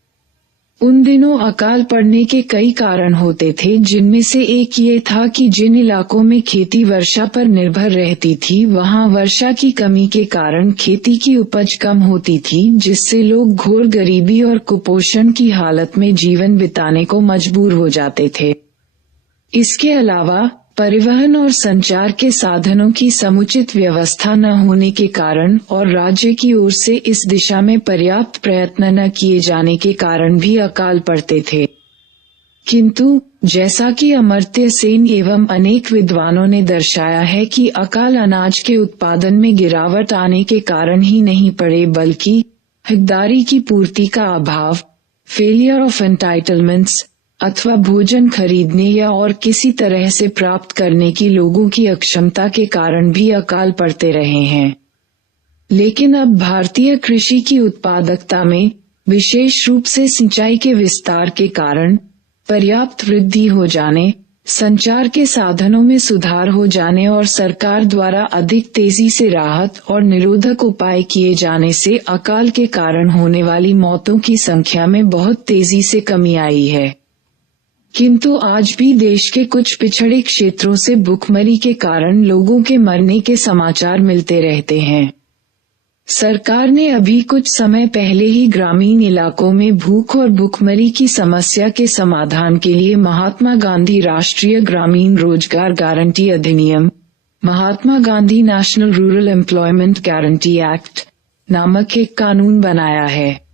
उन दिनों अकाल पड़ने के कई कारण होते थे, जिनमें से एक ये था कि जिन इलाकों में खेती वर्षा पर निर्भर रहती थी वहां वर्षा की कमी के कारण खेती की उपज कम होती थी, जिससे लोग घोर गरीबी और कुपोषण की हालत में जीवन बिताने को मजबूर हो जाते थे। इसके अलावा परिवहन और संचार के साधनों की समुचित व्यवस्था न होने के कारण और राज्य की ओर से इस दिशा में पर्याप्त प्रयत्न न किए जाने के कारण भी अकाल पड़ते थे। किंतु जैसा कि अमर्त्य सेन एवं अनेक विद्वानों ने दर्शाया है कि अकाल अनाज के उत्पादन में गिरावट आने के कारण ही नहीं पड़े, बल्कि हितग्राही की पूर्ति का अभाव, फेलियर ऑफ एंटाइटलमेंट्स, अथवा भोजन खरीदने या और किसी तरह से प्राप्त करने की लोगों की अक्षमता के कारण भी अकाल पड़ते रहे हैं। लेकिन अब भारतीय कृषि की उत्पादकता में, विशेष रूप से सिंचाई के विस्तार के कारण, पर्याप्त वृद्धि हो जाने, संचार के साधनों में सुधार हो जाने और सरकार द्वारा अधिक तेजी से राहत और निरोधक उपाय किए जाने से अकाल के कारण होने वाली मौतों की संख्या में बहुत तेजी से कमी आई है। किंतु आज भी देश के कुछ पिछड़े क्षेत्रों से भूखमरी के कारण लोगों के मरने के समाचार मिलते रहते हैं। सरकार ने अभी कुछ समय पहले ही ग्रामीण इलाकों में भूख और भूखमरी की समस्या के समाधान के लिए महात्मा गांधी राष्ट्रीय ग्रामीण रोजगार गारंटी अधिनियम, Mahatma Gandhi national rural employment guarantee act नामक एक कानून बनाया है।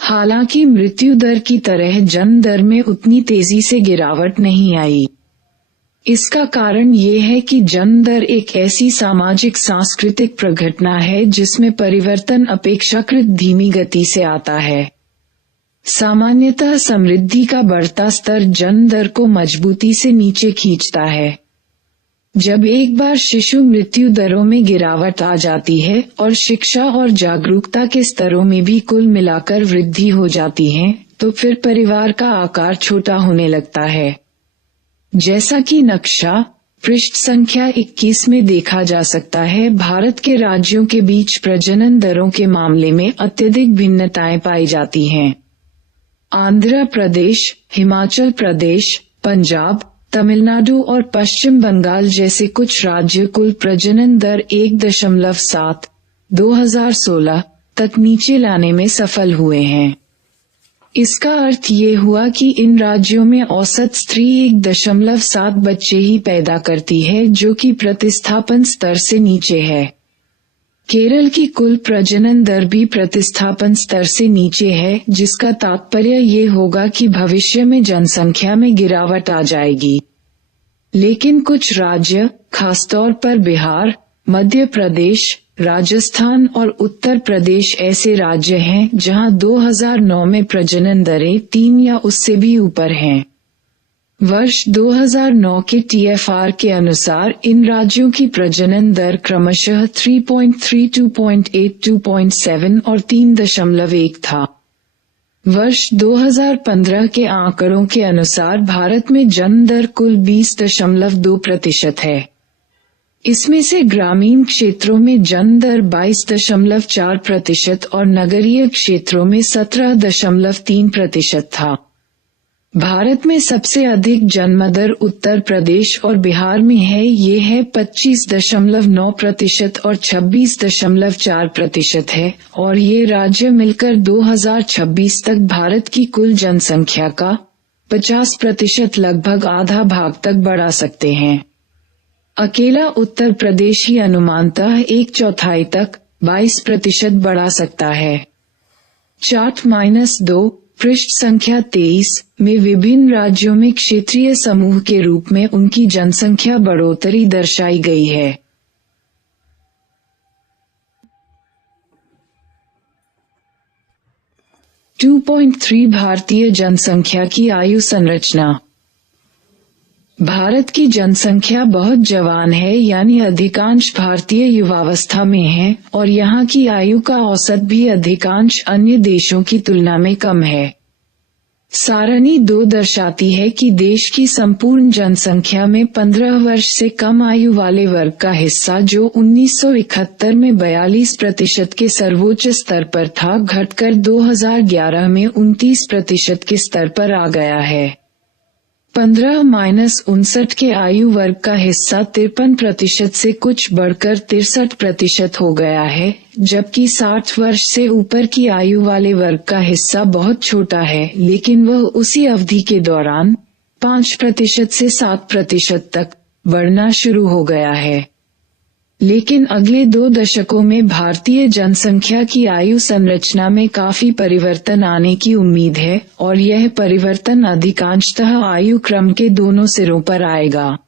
हालांकि मृत्यु दर की तरह जन्म दर में उतनी तेजी से गिरावट नहीं आई। इसका कारण ये है कि जन्म दर एक ऐसी सामाजिक सांस्कृतिक प्रघटना है जिसमें परिवर्तन अपेक्षाकृत धीमी गति से आता है। सामान्यतः समृद्धि का बढ़ता स्तर जन्म दर को मजबूती से नीचे खींचता है। जब एक बार शिशु मृत्यु दरों में गिरावट आ जाती है और शिक्षा और जागरूकता के स्तरों में भी कुल मिलाकर वृद्धि हो जाती है, तो फिर परिवार का आकार छोटा होने लगता है। जैसा कि नक्शा पृष्ठ संख्या 21 में देखा जा सकता है, भारत के राज्यों के बीच प्रजनन दरों के मामले में अत्यधिक भिन्नताएं पाई जाती हैं। आंध्र प्रदेश, हिमाचल प्रदेश, पंजाब, तमिलनाडु और पश्चिम बंगाल जैसे कुछ राज्य कुल प्रजनन दर 1.7 2016 तक नीचे लाने में सफल हुए हैं। इसका अर्थ ये हुआ कि इन राज्यों में औसत स्त्री 1.7 बच्चे ही पैदा करती है, जो कि प्रतिस्थापन स्तर से नीचे है। केरल की कुल प्रजनन दर भी प्रतिस्थापन स्तर से नीचे है, जिसका तात्पर्य ये होगा कि भविष्य में जनसंख्या में गिरावट आ जाएगी। लेकिन कुछ राज्य, खासतौर पर बिहार, मध्य प्रदेश, राजस्थान और उत्तर प्रदेश ऐसे राज्य हैं जहां 2009 में प्रजनन दरें 3 या उससे भी ऊपर हैं। वर्ष 2009 के TFR के अनुसार इन राज्यों की प्रजनन दर क्रमशः 3.3, 2.8, 2.7 और 3.1 था। वर्ष 2015 के आंकड़ों के अनुसार भारत में जन्म दर कुल 20.2% है। इसमें से ग्रामीण क्षेत्रों में जन्म दर 22.4% और नगरीय क्षेत्रों में 17.3% था। भारत में सबसे अधिक जन्म दर उत्तर प्रदेश और बिहार में है, ये है 25.9% और 26.4% है, और ये राज्य मिलकर 2026 तक भारत की कुल जनसंख्या का 50% लगभग आधा भाग तक बढ़ा सकते हैं। अकेला उत्तर प्रदेश ही अनुमानतः 1/4 तक 22% बढ़ा सकता है। चार्ट -2 पृष्ठ संख्या 23 में विभिन्न राज्यों में क्षेत्रीय समूह के रूप में उनकी जनसंख्या बढ़ोतरी दर्शाई गई है। 2.3 भारतीय जनसंख्या की आयु संरचना। भारत की जनसंख्या बहुत जवान है, यानी अधिकांश भारतीय युवावस्था में है, और यहाँ की आयु का औसत भी अधिकांश अन्य देशों की तुलना में कम है। सारणी 2 दर्शाती है कि देश की संपूर्ण जनसंख्या में 15 वर्ष से कम आयु वाले वर्ग का हिस्सा, जो 1971 में 42% के सर्वोच्च स्तर पर था, घटकर 2011 में 29% के स्तर पर आ गया है। 15-59 के आयु वर्ग का हिस्सा 53% से कुछ बढ़कर 63% हो गया है, जबकि 60 वर्ष से ऊपर की आयु वाले वर्ग का हिस्सा बहुत छोटा है, लेकिन वह उसी अवधि के दौरान 5% से 7% तक बढ़ना शुरू हो गया है। लेकिन अगले 2 दशकों में भारतीय जनसंख्या की आयु संरचना में काफी परिवर्तन आने की उम्मीद है, और यह परिवर्तन अधिकांशतः आयु क्रम के दोनों सिरों पर आएगा।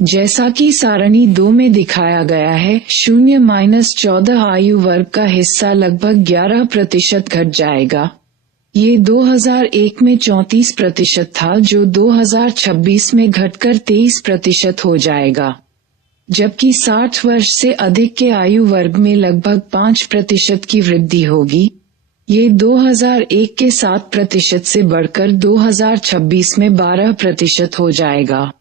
जैसा कि सारणी 2 में दिखाया गया है, 0-14 आयु वर्ग का हिस्सा लगभग 11% घट जाएगा। ये 2001 में 34% था, जो 2026 में घटकर 23% हो जाएगा। जबकि 60 वर्ष से अधिक के आयु वर्ग में लगभग 5% की वृद्धि होगी। ये 2001 के 7% से बढ़कर 2026 में 12% हो जाएगा।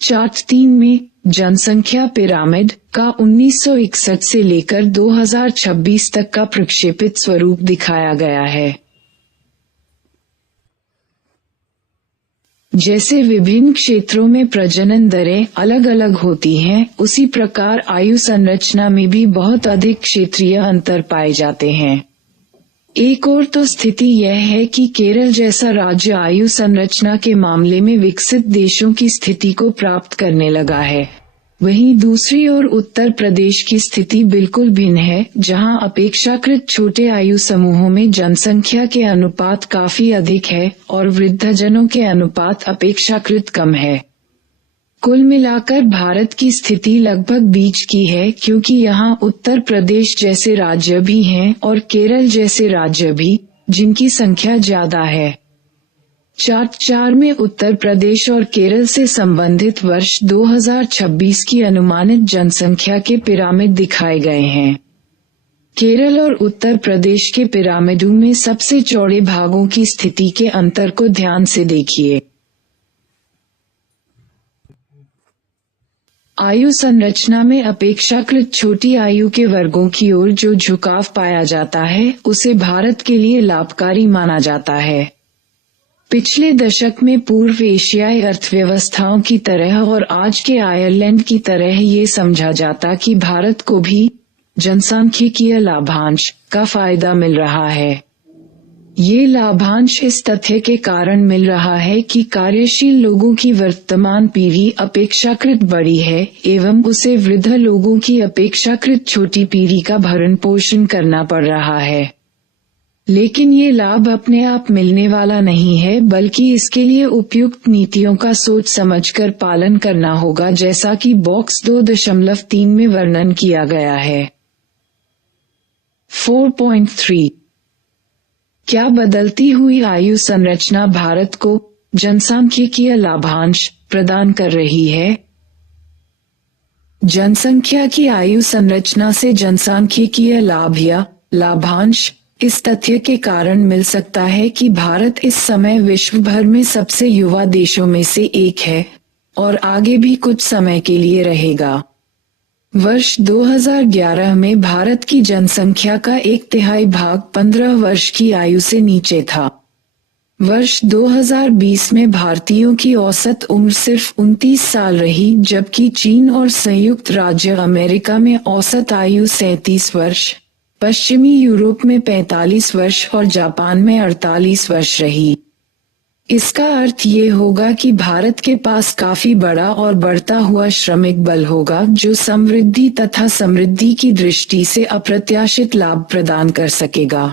चार्ट 3 में जनसंख्या पिरामिड का 1961 से लेकर 2026 तक का प्रक्षेपित स्वरूप दिखाया गया है। जैसे विभिन्न क्षेत्रों में प्रजनन दरें अलग अलग होती हैं, उसी प्रकार आयु संरचना में भी बहुत अधिक क्षेत्रीय अंतर पाए जाते हैं। एक और तो स्थिति यह है कि केरल जैसा राज्य आयु संरचना के मामले में विकसित देशों की स्थिति को प्राप्त करने लगा है। वहीं दूसरी ओर उत्तर प्रदेश की स्थिति बिल्कुल भिन्न है, जहां अपेक्षाकृत छोटे आयु समूहों में जनसंख्या के अनुपात काफी अधिक है और वृद्धजनों के अनुपात अपेक्षाकृत कम है। कुल मिलाकर भारत की स्थिति लगभग बीच की है, क्योंकि यहाँ उत्तर प्रदेश जैसे राज्य भी हैं और केरल जैसे राज्य भी, जिनकी संख्या ज्यादा है। चार्ट 4 में उत्तर प्रदेश और केरल से संबंधित वर्ष 2026 की अनुमानित जनसंख्या के पिरामिड दिखाए गए हैं। केरल और उत्तर प्रदेश के पिरामिडों में सबसे चौड़े भागों की स्थिति के अंतर को ध्यान से देखिए। आयु संरचना में अपेक्षाकृत छोटी आयु के वर्गों की ओर जो झुकाव पाया जाता है, उसे भारत के लिए लाभकारी माना जाता है। पिछले दशक में पूर्व एशियाई अर्थव्यवस्थाओं की तरह और आज के आयरलैंड की तरह ये समझा जाता कि भारत को भी जनसांख्यिकीय लाभांश का फायदा मिल रहा है। ये लाभांश इस तथ्य के कारण मिल रहा है कि कार्यशील लोगों की वर्तमान पीढ़ी अपेक्षाकृत बड़ी है एवं उसे वृद्ध लोगों की अपेक्षाकृत छोटी पीढ़ी का भरण पोषण करना पड़ रहा है। लेकिन ये लाभ अपने आप मिलने वाला नहीं है, बल्कि इसके लिए उपयुक्त नीतियों का सोच समझकर पालन करना होगा, जैसा कि बॉक्स 2.3 में वर्णन किया गया है। 4.3 क्या बदलती हुई आयु संरचना भारत को जनसांख्यिकीय लाभांश प्रदान कर रही है? जनसंख्या की आयु संरचना से जनसांख्यिकीय लाभ या लाभांश इस तथ्य के कारण मिल सकता है कि भारत इस समय विश्व भर में सबसे युवा देशों में से एक है और आगे भी कुछ समय के लिए रहेगा। वर्ष 2011 में भारत की जनसंख्या का 1/3 भाग 15 वर्ष की आयु से नीचे था। वर्ष 2020 में भारतीयों की औसत उम्र सिर्फ 29 साल रही, जबकि चीन और संयुक्त राज्य अमेरिका में औसत आयु 37 वर्ष, पश्चिमी यूरोप में 45 वर्ष और जापान में 48 वर्ष रही। इसका अर्थ ये होगा कि भारत के पास काफी बड़ा और बढ़ता हुआ श्रमिक बल होगा, जो समृद्धि तथा समृद्धि की दृष्टि से अप्रत्याशित लाभ प्रदान कर सकेगा।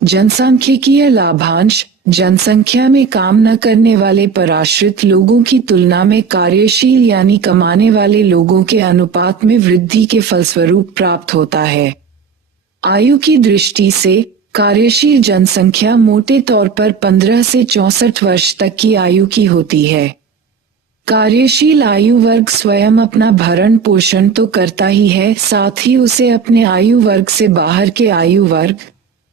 जनसांख्यिकीय लाभांश जनसंख्या में काम न करने वाले पराश्रित लोगों की तुलना में कार्यशील यानी कमाने वाले लोगों के अनुपात में वृद्धि के फलस्वरूप प्राप्त होता है। आयु की दृष्टि से कार्यशील जनसंख्या मोटे तौर पर 15 से 64 वर्ष तक की आयु की होती है। कार्यशील आयु वर्ग स्वयं अपना भरण पोषण तो करता ही है, साथ ही उसे अपने आयु वर्ग से बाहर के आयु वर्ग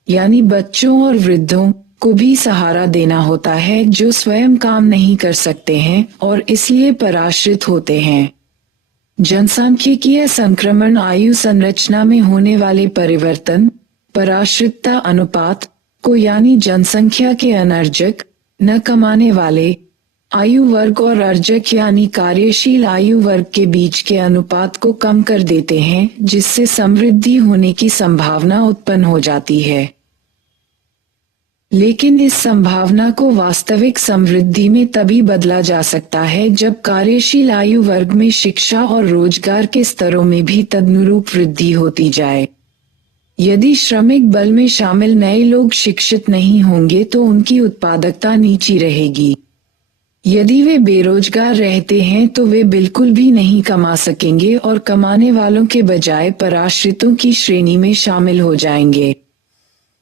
यानी बच्चों और वृद्धों को भी सहारा देना होता है, जो स्वयं काम नहीं कर सकते हैं और इसलिए पराश्रित होते हैं। जनसांख्यिकीय संक्रमण आयु संरचना में होने वाले परिवर्तन पराश्रितता अनुपात को यानी जनसंख्या के अनर्जक न कमाने वाले आयु वर्ग और अर्जक यानी कार्यशील आयु वर्ग के बीच के अनुपात को कम कर देते हैं, जिससे समृद्धि होने की संभावना उत्पन्न हो जाती है। लेकिन इस संभावना को वास्तविक समृद्धि में तभी बदला जा सकता है जब कार्यशील आयु वर्ग में शिक्षा और रोजगार के स्तरों में भी तदनुरूप वृद्धि होती जाए। यदि श्रमिक बल में शामिल नए लोग शिक्षित नहीं होंगे तो उनकी उत्पादकता नीची रहेगी। यदि वे बेरोजगार रहते हैं तो वे बिल्कुल भी नहीं कमा सकेंगे और कमाने वालों के बजाय पराश्रितों की श्रेणी में शामिल हो जाएंगे।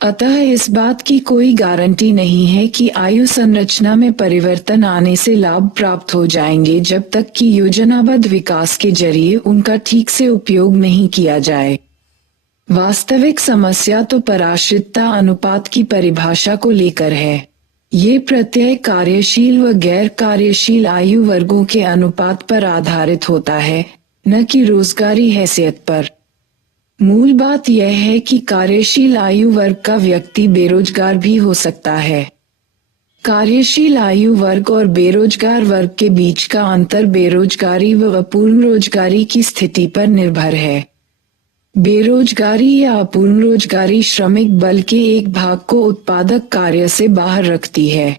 अतः इस बात की कोई गारंटी नहीं है कि आयु संरचना में परिवर्तन आने से लाभ प्राप्त हो जाएंगे जब तक कि योजनाबद्ध विकास के जरिए उनका ठीक से उपयोग नहीं किया जाए। वास्तविक समस्या तो पराश्रितता अनुपात की परिभाषा को लेकर है। ये प्रत्यय कार्यशील व गैर कार्यशील आयु वर्गों के अनुपात पर आधारित होता है, न कि रोजगारी हैसियत पर। मूल बात यह है कि कार्यशील आयु वर्ग का व्यक्ति बेरोजगार भी हो सकता है। कार्यशील आयु वर्ग और बेरोजगार वर्ग के बीच का अंतर बेरोजगारी व अपूर्ण रोजगारी की स्थिति पर निर्भर है। बेरोजगारी या अपूर्ण रोजगारी श्रमिक बल के एक भाग को उत्पादक कार्य से बाहर रखती है।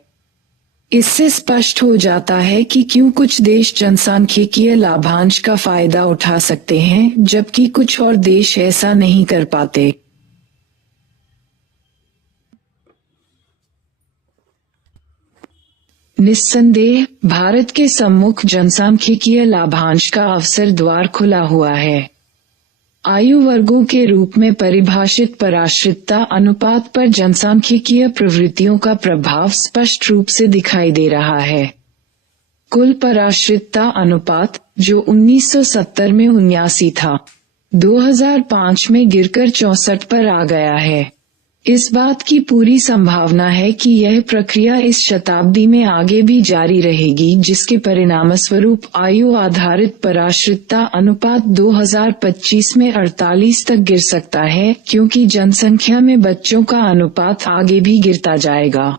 इससे स्पष्ट हो जाता है कि क्यों कुछ देश जनसांख्यिकीय लाभांश का फायदा उठा सकते हैं जबकि कुछ और देश ऐसा नहीं कर पाते। निस्संदेह भारत के सम्मुख जनसांख्यिकीय लाभांश का अवसर द्वार खुला हुआ है। आयु वर्गों के रूप में परिभाषित पराश्रितता अनुपात पर जनसांख्यिकीय प्रवृत्तियों का प्रभाव स्पष्ट रूप से दिखाई दे रहा है। कुल पराश्रितता अनुपात, जो 1970 में 79 था, 2005 में गिरकर 64 पर आ गया है। इस बात की पूरी संभावना है कि यह प्रक्रिया इस शताब्दी में आगे भी जारी रहेगी, जिसके परिणामस्वरूप आयु आधारित पराश्रितता अनुपात 2025 में 48 तक गिर सकता है, क्योंकि जनसंख्या में बच्चों का अनुपात आगे भी गिरता जाएगा।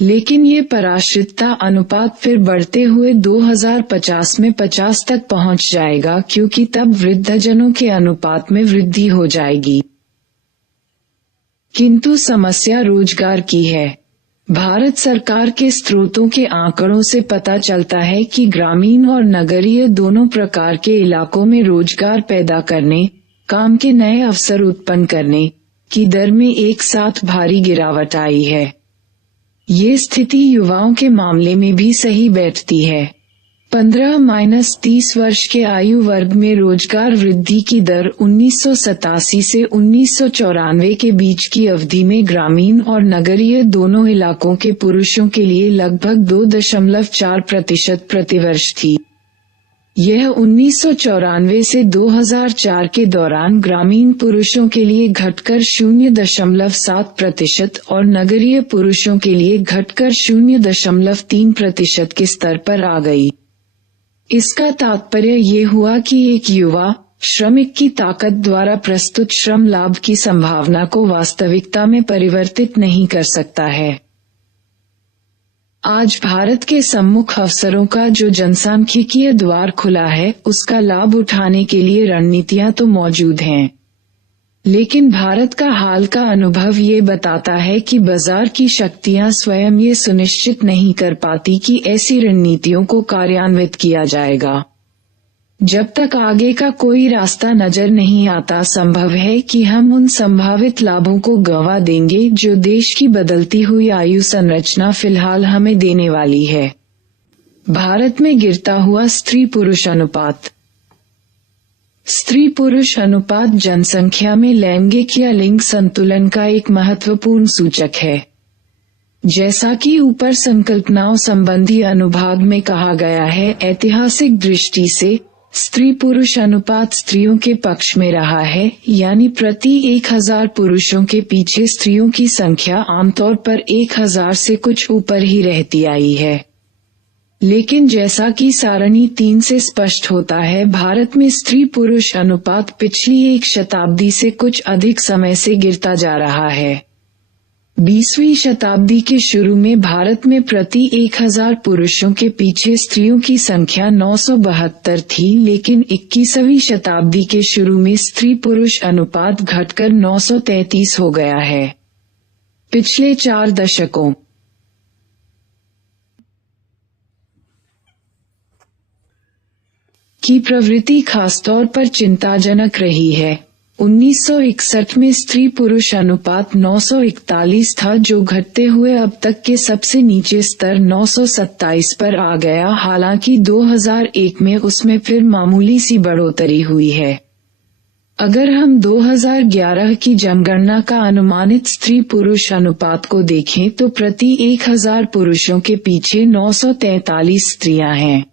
लेकिन ये पराश्रितता अनुपात फिर बढ़ते हुए 2050 में 50 तक पहुंच जाएगा, क्योंकि तब वृद्धजनों के अनुपात में वृद्धि हो जाएगी। किंतु समस्या रोजगार की है। भारत सरकार के स्रोतों के आंकड़ों से पता चलता है कि ग्रामीण और नगरीय दोनों प्रकार के इलाकों में रोजगार पैदा करने, काम के नए अवसर उत्पन्न करने की दर में एक साथ भारी गिरावट आई है। ये स्थिति युवाओं के मामले में भी सही बैठती है। 15-30 वर्ष के आयु वर्ग में रोजगार वृद्धि की दर 1987 से 1994 के बीच की अवधि में ग्रामीण और नगरीय दोनों इलाकों के पुरुषों के लिए लगभग 2.4% प्रतिवर्ष थी। यह 1994 से 2004 के दौरान ग्रामीण पुरुषों के लिए घटकर 0.7% और नगरीय पुरुषों के लिए घटकर 0.3% के स्तर पर आ गई। इसका तात्पर्य ये हुआ कि एक युवा श्रमिक की ताकत द्वारा प्रस्तुत श्रम लाभ की संभावना को वास्तविकता में परिवर्तित नहीं कर सकता है। आज भारत के सम्मुख अवसरों का जो जनसांख्यिकीय द्वार खुला है, उसका लाभ उठाने के लिए रणनीतियां तो मौजूद हैं, लेकिन भारत का हाल का अनुभव ये बताता है कि बाजार की शक्तियां स्वयं ये सुनिश्चित नहीं कर पाती कि ऐसी रणनीतियों को कार्यान्वित किया जाएगा। जब तक आगे का कोई रास्ता नजर नहीं आता, संभव है कि हम उन संभावित लाभों को गंवा देंगे जो देश की बदलती हुई आयु संरचना फिलहाल हमें देने वाली है। भारत में गिरता हुआ स्त्री पुरुष अनुपात। स्त्री पुरुष अनुपात जनसंख्या में लैंगिक या लिंग संतुलन का एक महत्वपूर्ण सूचक है। जैसा कि ऊपर संकल्पनाओं संबंधी अनुभाग में कहा गया है, ऐतिहासिक दृष्टि से स्त्री पुरुष अनुपात स्त्रियों के पक्ष में रहा है, यानी प्रति 1000 पुरुषों के पीछे स्त्रियों की संख्या आमतौर पर 1000 से कुछ ऊपर ही रहती आई है। लेकिन जैसा कि सारणी 3 से स्पष्ट होता है, भारत में स्त्री पुरुष अनुपात पिछली एक शताब्दी से कुछ अधिक समय से गिरता जा रहा है। 20वीं शताब्दी के शुरू में भारत में प्रति 1000 पुरुषों के पीछे स्त्रियों की संख्या 972 थी, लेकिन 21वीं शताब्दी के शुरू में स्त्री पुरुष अनुपात घटकर 933 हो गया है। पिछले 4 दशकों की प्रवृत्ति खासतौर पर चिंताजनक रही है। 1961 में स्त्री पुरुष अनुपात 941 था, जो घटते हुए अब तक के सबसे नीचे स्तर 927 पर आ गया। हालांकि 2001 में उसमें फिर मामूली सी बढ़ोतरी हुई है। अगर हम 2011 की जनगणना का अनुमानित स्त्री पुरुष अनुपात को देखें तो प्रति 1000 पुरुषों के पीछे 943 स्त्रियां हैं।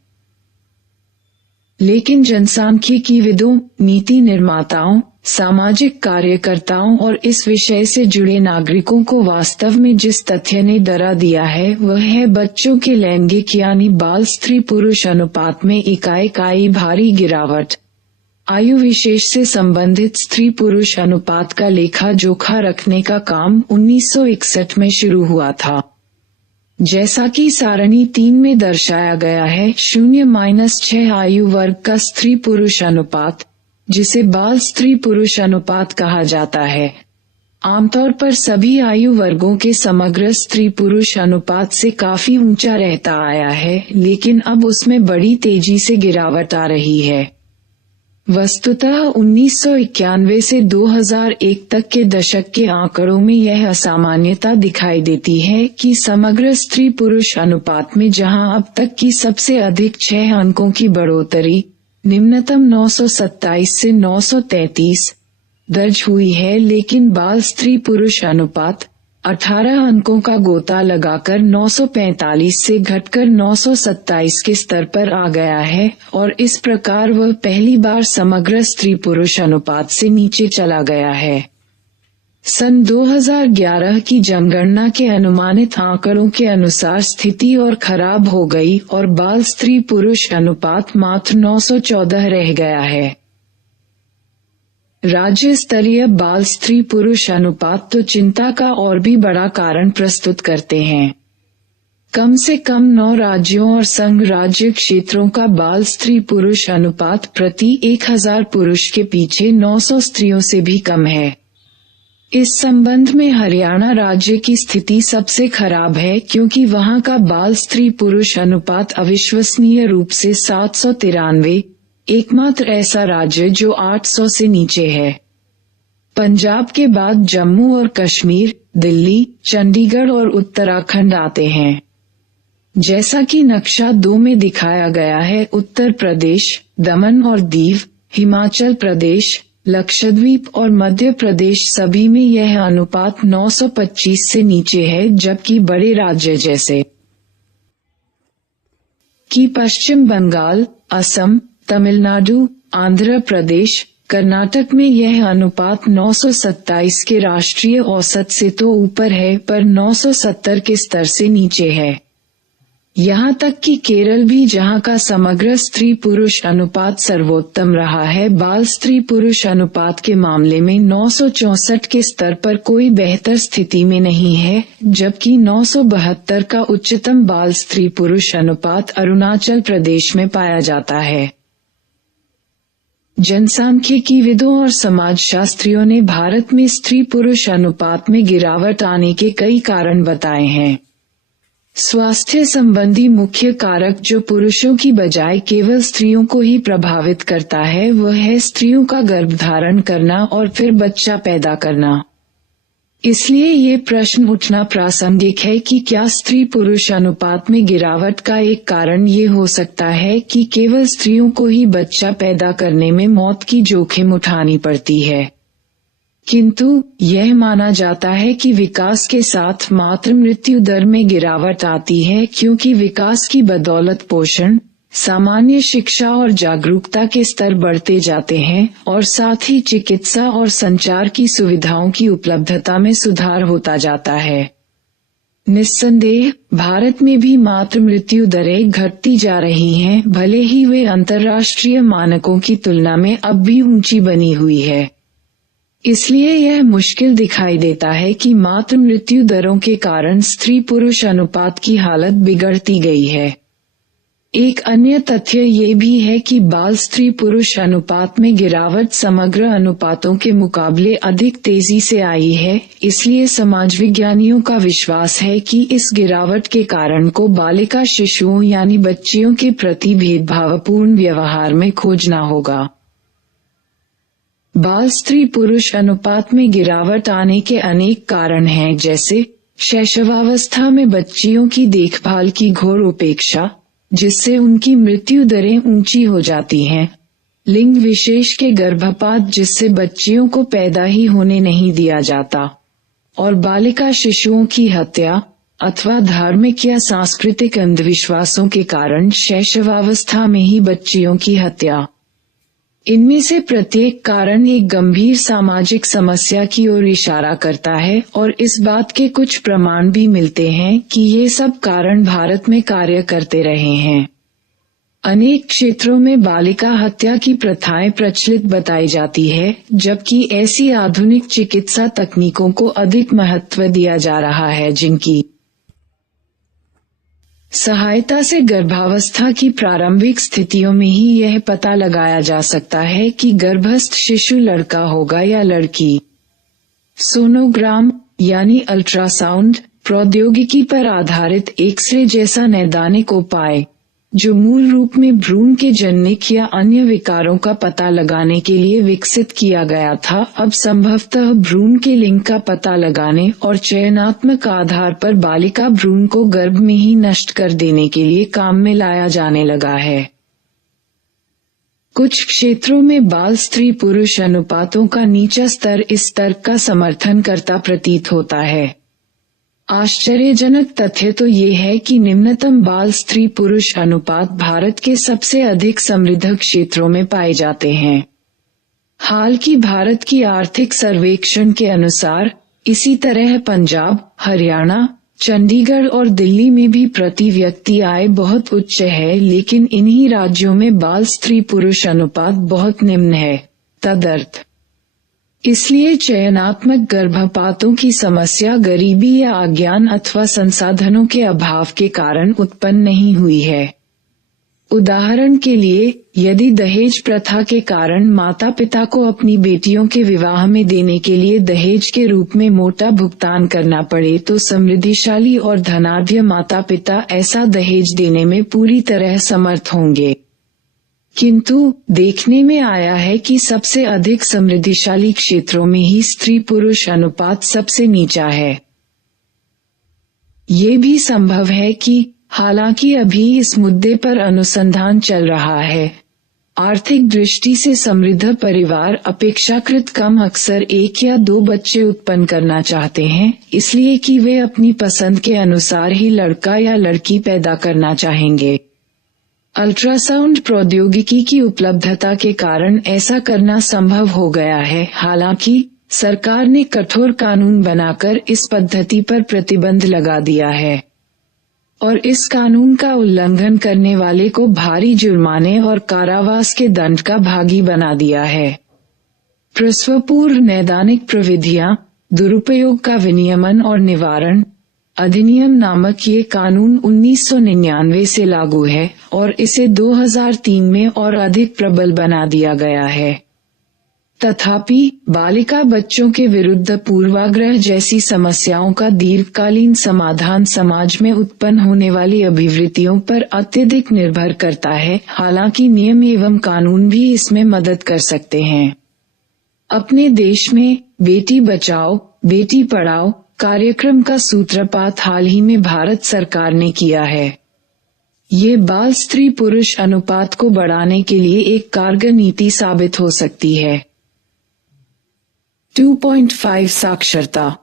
लेकिन जनसांख्यिकीविदों, नीति निर्माताओं, सामाजिक कार्यकर्ताओं और इस विषय से जुड़े नागरिकों को वास्तव में जिस तथ्य ने डरा दिया है, वह है बच्चों के लैंगिक यानी बाल स्त्री पुरुष अनुपात में एकाएक आई भारी गिरावट। आयु विशेष से संबंधित स्त्री पुरुष अनुपात का लेखा जोखा रखने का काम 1961 में शुरू हुआ था। जैसा कि सारणी 3 में दर्शाया गया है, 0-6 आयु वर्ग का स्त्री पुरुष अनुपात, जिसे बाल स्त्री पुरुष अनुपात कहा जाता है, आमतौर पर सभी आयु वर्गों के समग्र स्त्री पुरुष अनुपात से काफी ऊंचा रहता आया है, लेकिन अब उसमें बड़ी तेजी से गिरावट आ रही है। वस्तुतः 1991 से 2001 तक के दशक के आंकड़ों में यह असामान्यता दिखाई देती है कि समग्र स्त्री पुरुष अनुपात में जहां अब तक की सबसे अधिक 6 अंकों की बढ़ोतरी निम्नतम 927 से 933 दर्ज हुई है, लेकिन बाल स्त्री पुरुष अनुपात 18 अंकों का गोता लगाकर 945 से घटकर 927 के स्तर पर आ गया है और इस प्रकार वह पहली बार समग्र स्त्री पुरुष अनुपात से नीचे चला गया है। सन 2011 की जनगणना के अनुमानित आंकड़ों के अनुसार स्थिति और खराब हो गई और बाल स्त्री पुरुष अनुपात मात्र 914 रह गया है। राज्य स्तरीय बाल स्त्री पुरुष अनुपात तो चिंता का और भी बड़ा कारण प्रस्तुत करते हैं। कम से कम 9 राज्यों और संघ राज्य क्षेत्रों का बाल स्त्री पुरुष अनुपात प्रति 1000 पुरुष के पीछे 900 स्त्रियों से भी कम है। इस संबंध में हरियाणा राज्य की स्थिति सबसे खराब है, क्योंकि वहां का बाल स्त्री पुरुष अनुपात अविश्वसनीय रूप से 793, एकमात्र ऐसा राज्य जो 800 से नीचे है। पंजाब के बाद जम्मू और कश्मीर, दिल्ली, चंडीगढ़ और उत्तराखंड आते हैं। जैसा कि नक्शा 2 में दिखाया गया है, उत्तर प्रदेश, दमन और दीव, हिमाचल प्रदेश, लक्षद्वीप और मध्य प्रदेश सभी में यह अनुपात 925 से नीचे है, जबकि बड़े राज्य जैसे कि पश्चिम बंगाल, असम, तमिलनाडु, आंध्र प्रदेश, कर्नाटक में यह अनुपात 927 के राष्ट्रीय औसत से तो ऊपर है, पर 970 के स्तर से नीचे है। यहाँ तक कि केरल भी, जहाँ का समग्र स्त्री पुरुष अनुपात सर्वोत्तम रहा है, बाल स्त्री पुरुष अनुपात के मामले में 964 के स्तर पर कोई बेहतर स्थिति में नहीं है, जबकि 972 का उच्चतम बाल स्त्री पुरुष अनुपात अरुणाचल प्रदेश में पाया जाता है। जनसांख्यिकीविदों और समाजशास्त्रियों ने भारत में स्त्री पुरुष अनुपात में गिरावट आने के कई कारण बताए हैं। स्वास्थ्य संबंधी मुख्य कारक जो पुरुषों की बजाय केवल स्त्रियों को ही प्रभावित करता है, वह है स्त्रियों का गर्भधारण करना और फिर बच्चा पैदा करना। इसलिए ये प्रश्न उठना प्रासंगिक है कि क्या स्त्री पुरुष अनुपात में गिरावट का एक कारण ये हो सकता है कि केवल स्त्रियों को ही बच्चा पैदा करने में मौत की जोखिम उठानी पड़ती है। किंतु यह माना जाता है कि विकास के साथ मातृ मृत्यु दर में गिरावट आती है, क्योंकि विकास की बदौलत पोषण, सामान्य शिक्षा और जागरूकता के स्तर बढ़ते जाते हैं और साथ ही चिकित्सा और संचार की सुविधाओं की उपलब्धता में सुधार होता जाता है। निस्संदेह भारत में भी मातृ मृत्यु दरें घटती जा रही हैं, भले ही वे अंतर्राष्ट्रीय मानकों की तुलना में अब भी ऊंची बनी हुई है। इसलिए यह मुश्किल दिखाई देता है कि मातृ मृत्यु दरों के कारण स्त्री पुरुष अनुपात की हालत बिगड़ती गई है। एक अन्य तथ्य ये भी है कि बाल स्त्री पुरुष अनुपात में गिरावट समग्र अनुपातों के मुकाबले अधिक तेजी से आई है, इसलिए समाजविज्ञानियों का विश्वास है कि इस गिरावट के कारण को बालिका शिशुओं यानी बच्चियों के प्रति भेदभावपूर्ण व्यवहार में खोजना होगा। बाल स्त्री पुरुष अनुपात में गिरावट आने के अनेक कारण हैं, जैसे शैशवावस्था में बच्चियों की देखभाल की घोर उपेक्षा, जिससे उनकी मृत्यु दरें ऊंची हो जाती हैं, लिंग विशेष के गर्भपात जिससे बच्चियों को पैदा ही होने नहीं दिया जाता, और बालिका शिशुओं की हत्या अथवा धार्मिक या सांस्कृतिक अंधविश्वासों के कारण शैशवावस्था में ही बच्चियों की हत्या। इनमें से प्रत्येक कारण एक गंभीर सामाजिक समस्या की ओर इशारा करता है और इस बात के कुछ प्रमाण भी मिलते हैं कि ये सब कारण भारत में कार्य करते रहे हैं। अनेक क्षेत्रों में बालिका हत्या की प्रथाएं प्रचलित बताई जाती है, जबकि ऐसी आधुनिक चिकित्सा तकनीकों को अधिक महत्व दिया जा रहा है जिनकी सहायता से गर्भावस्था की प्रारंभिक स्थितियों में ही यह पता लगाया जा सकता है कि गर्भस्थ शिशु लड़का होगा या लड़की। सोनोग्राम यानी अल्ट्रासाउंड प्रौद्योगिकी पर आधारित एक्सरे जैसा नैदानिक उपाय जो मूल रूप में भ्रूण के जनिक या अन्य विकारों का पता लगाने के लिए विकसित किया गया था, अब संभवतः भ्रूण के लिंग का पता लगाने और चयनात्मक आधार पर बालिका भ्रूण को गर्भ में ही नष्ट कर देने के लिए काम में लाया जाने लगा है। कुछ क्षेत्रों में बाल स्त्री पुरुष अनुपातों का नीचा स्तर इस तर्क का समर्थन करता प्रतीत होता है। आश्चर्यजनक तथ्य तो ये है कि निम्नतम बाल स्त्री पुरुष अनुपात भारत के सबसे अधिक समृद्ध क्षेत्रों में पाए जाते हैं। हाल की भारत की आर्थिक सर्वेक्षण के अनुसार इसी तरह पंजाब, हरियाणा, चंडीगढ़ और दिल्ली में भी प्रति व्यक्ति आय बहुत उच्च है, लेकिन इन्हीं राज्यों में बाल स्त्री पुरुष अनुपात बहुत निम्न है। तदर्थ इसलिए चयनात्मक गर्भपातों की समस्या गरीबी या अज्ञान अथवा संसाधनों के अभाव के कारण उत्पन्न नहीं हुई है। उदाहरण के लिए, यदि दहेज प्रथा के कारण माता पिता को अपनी बेटियों के विवाह में देने के लिए दहेज के रूप में मोटा भुगतान करना पड़े तो समृद्धिशाली और धनाढ्य माता पिता ऐसा दहेज देने में पूरी तरह समर्थ होंगे। किंतु देखने में आया है कि सबसे अधिक समृद्धिशाली क्षेत्रों में ही स्त्री पुरुष अनुपात सबसे नीचा है। ये भी संभव है कि हालांकि अभी इस मुद्दे पर अनुसंधान चल रहा है, आर्थिक दृष्टि से समृद्ध परिवार अपेक्षाकृत कम अक्सर 1 या 2 बच्चे उत्पन्न करना चाहते हैं, इसलिए कि वे अपनी पसंद के अनुसार ही लड़का या लड़की पैदा करना चाहेंगे। अल्ट्रासाउंड प्रौद्योगिकी की उपलब्धता के कारण ऐसा करना संभव हो गया है। हालांकि सरकार ने कठोर कानून बनाकर इस पद्धति पर प्रतिबंध लगा दिया है और इस कानून का उल्लंघन करने वाले को भारी जुर्माने और कारावास के दंड का भागी बना दिया है। प्रसवपूर्व नैदानिक प्रविधियां, दुरुपयोग का विनियमन और निवारण अधिनियम नामक ये कानून 1999 से लागू है और इसे 2003 में और अधिक प्रबल बना दिया गया है। तथापि बालिका बच्चों के विरुद्ध पूर्वाग्रह जैसी समस्याओं का दीर्घकालीन समाधान समाज में उत्पन्न होने वाली अभिवृत्तियों पर अत्यधिक निर्भर करता है। हालांकि नियम एवं कानून भी इसमें मदद कर सकते हैं। अपने देश में बेटी बचाओ बेटी पढ़ाओ कार्यक्रम का सूत्रपात हाल ही में भारत सरकार ने किया है। ये बाल स्त्री पुरुष अनुपात को बढ़ाने के लिए एक कारगर नीति साबित हो सकती है। 2.5 साक्षरता।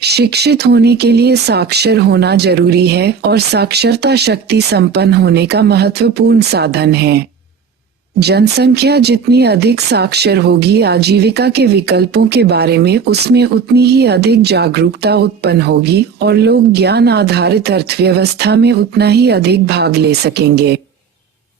शिक्षित होने के लिए साक्षर होना जरूरी है और साक्षरता शक्ति संपन्न होने का महत्वपूर्ण साधन है। जनसंख्या जितनी अधिक साक्षर होगी, आजीविका के विकल्पों के बारे में उसमें उतनी ही अधिक जागरूकता उत्पन्न होगी और लोग ज्ञान आधारित अर्थव्यवस्था में उतना ही अधिक भाग ले सकेंगे।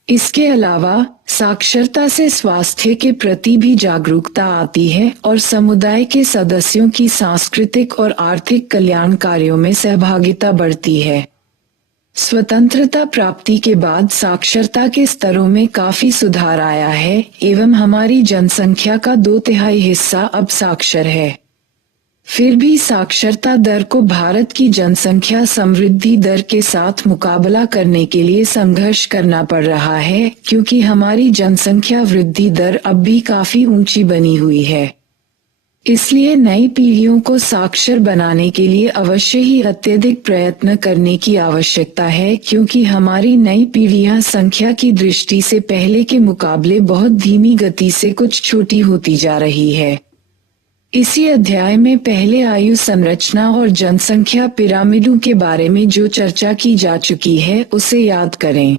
इसके अलावा साक्षरता से स्वास्थ्य के प्रति भी जागरूकता आती है और समुदाय के सदस्यों की सांस्कृतिक और आर्थिक कल्याण कार्यों में सहभागिता बढ़ती है। स्वतंत्रता प्राप्ति के बाद साक्षरता के स्तरों में काफी सुधार आया है एवं हमारी जनसंख्या का 2/3 हिस्सा अब साक्षर है। फिर भी साक्षरता दर को भारत की जनसंख्या समृद्धि दर के साथ मुकाबला करने के लिए संघर्ष करना पड़ रहा है, क्योंकि हमारी जनसंख्या वृद्धि दर अब भी काफी ऊंची बनी हुई है। इसलिए नई पीढ़ियों को साक्षर बनाने के लिए अवश्य ही अत्यधिक प्रयत्न करने की आवश्यकता है, क्योंकि हमारी नई पीढ़ियां संख्या की दृष्टि से पहले के मुकाबले बहुत धीमी गति से कुछ छोटी होती जा रही है। इसी अध्याय में पहले आयु संरचना और जनसंख्या पिरामिडों के बारे में जो चर्चा की जा चुकी है उसे याद करें।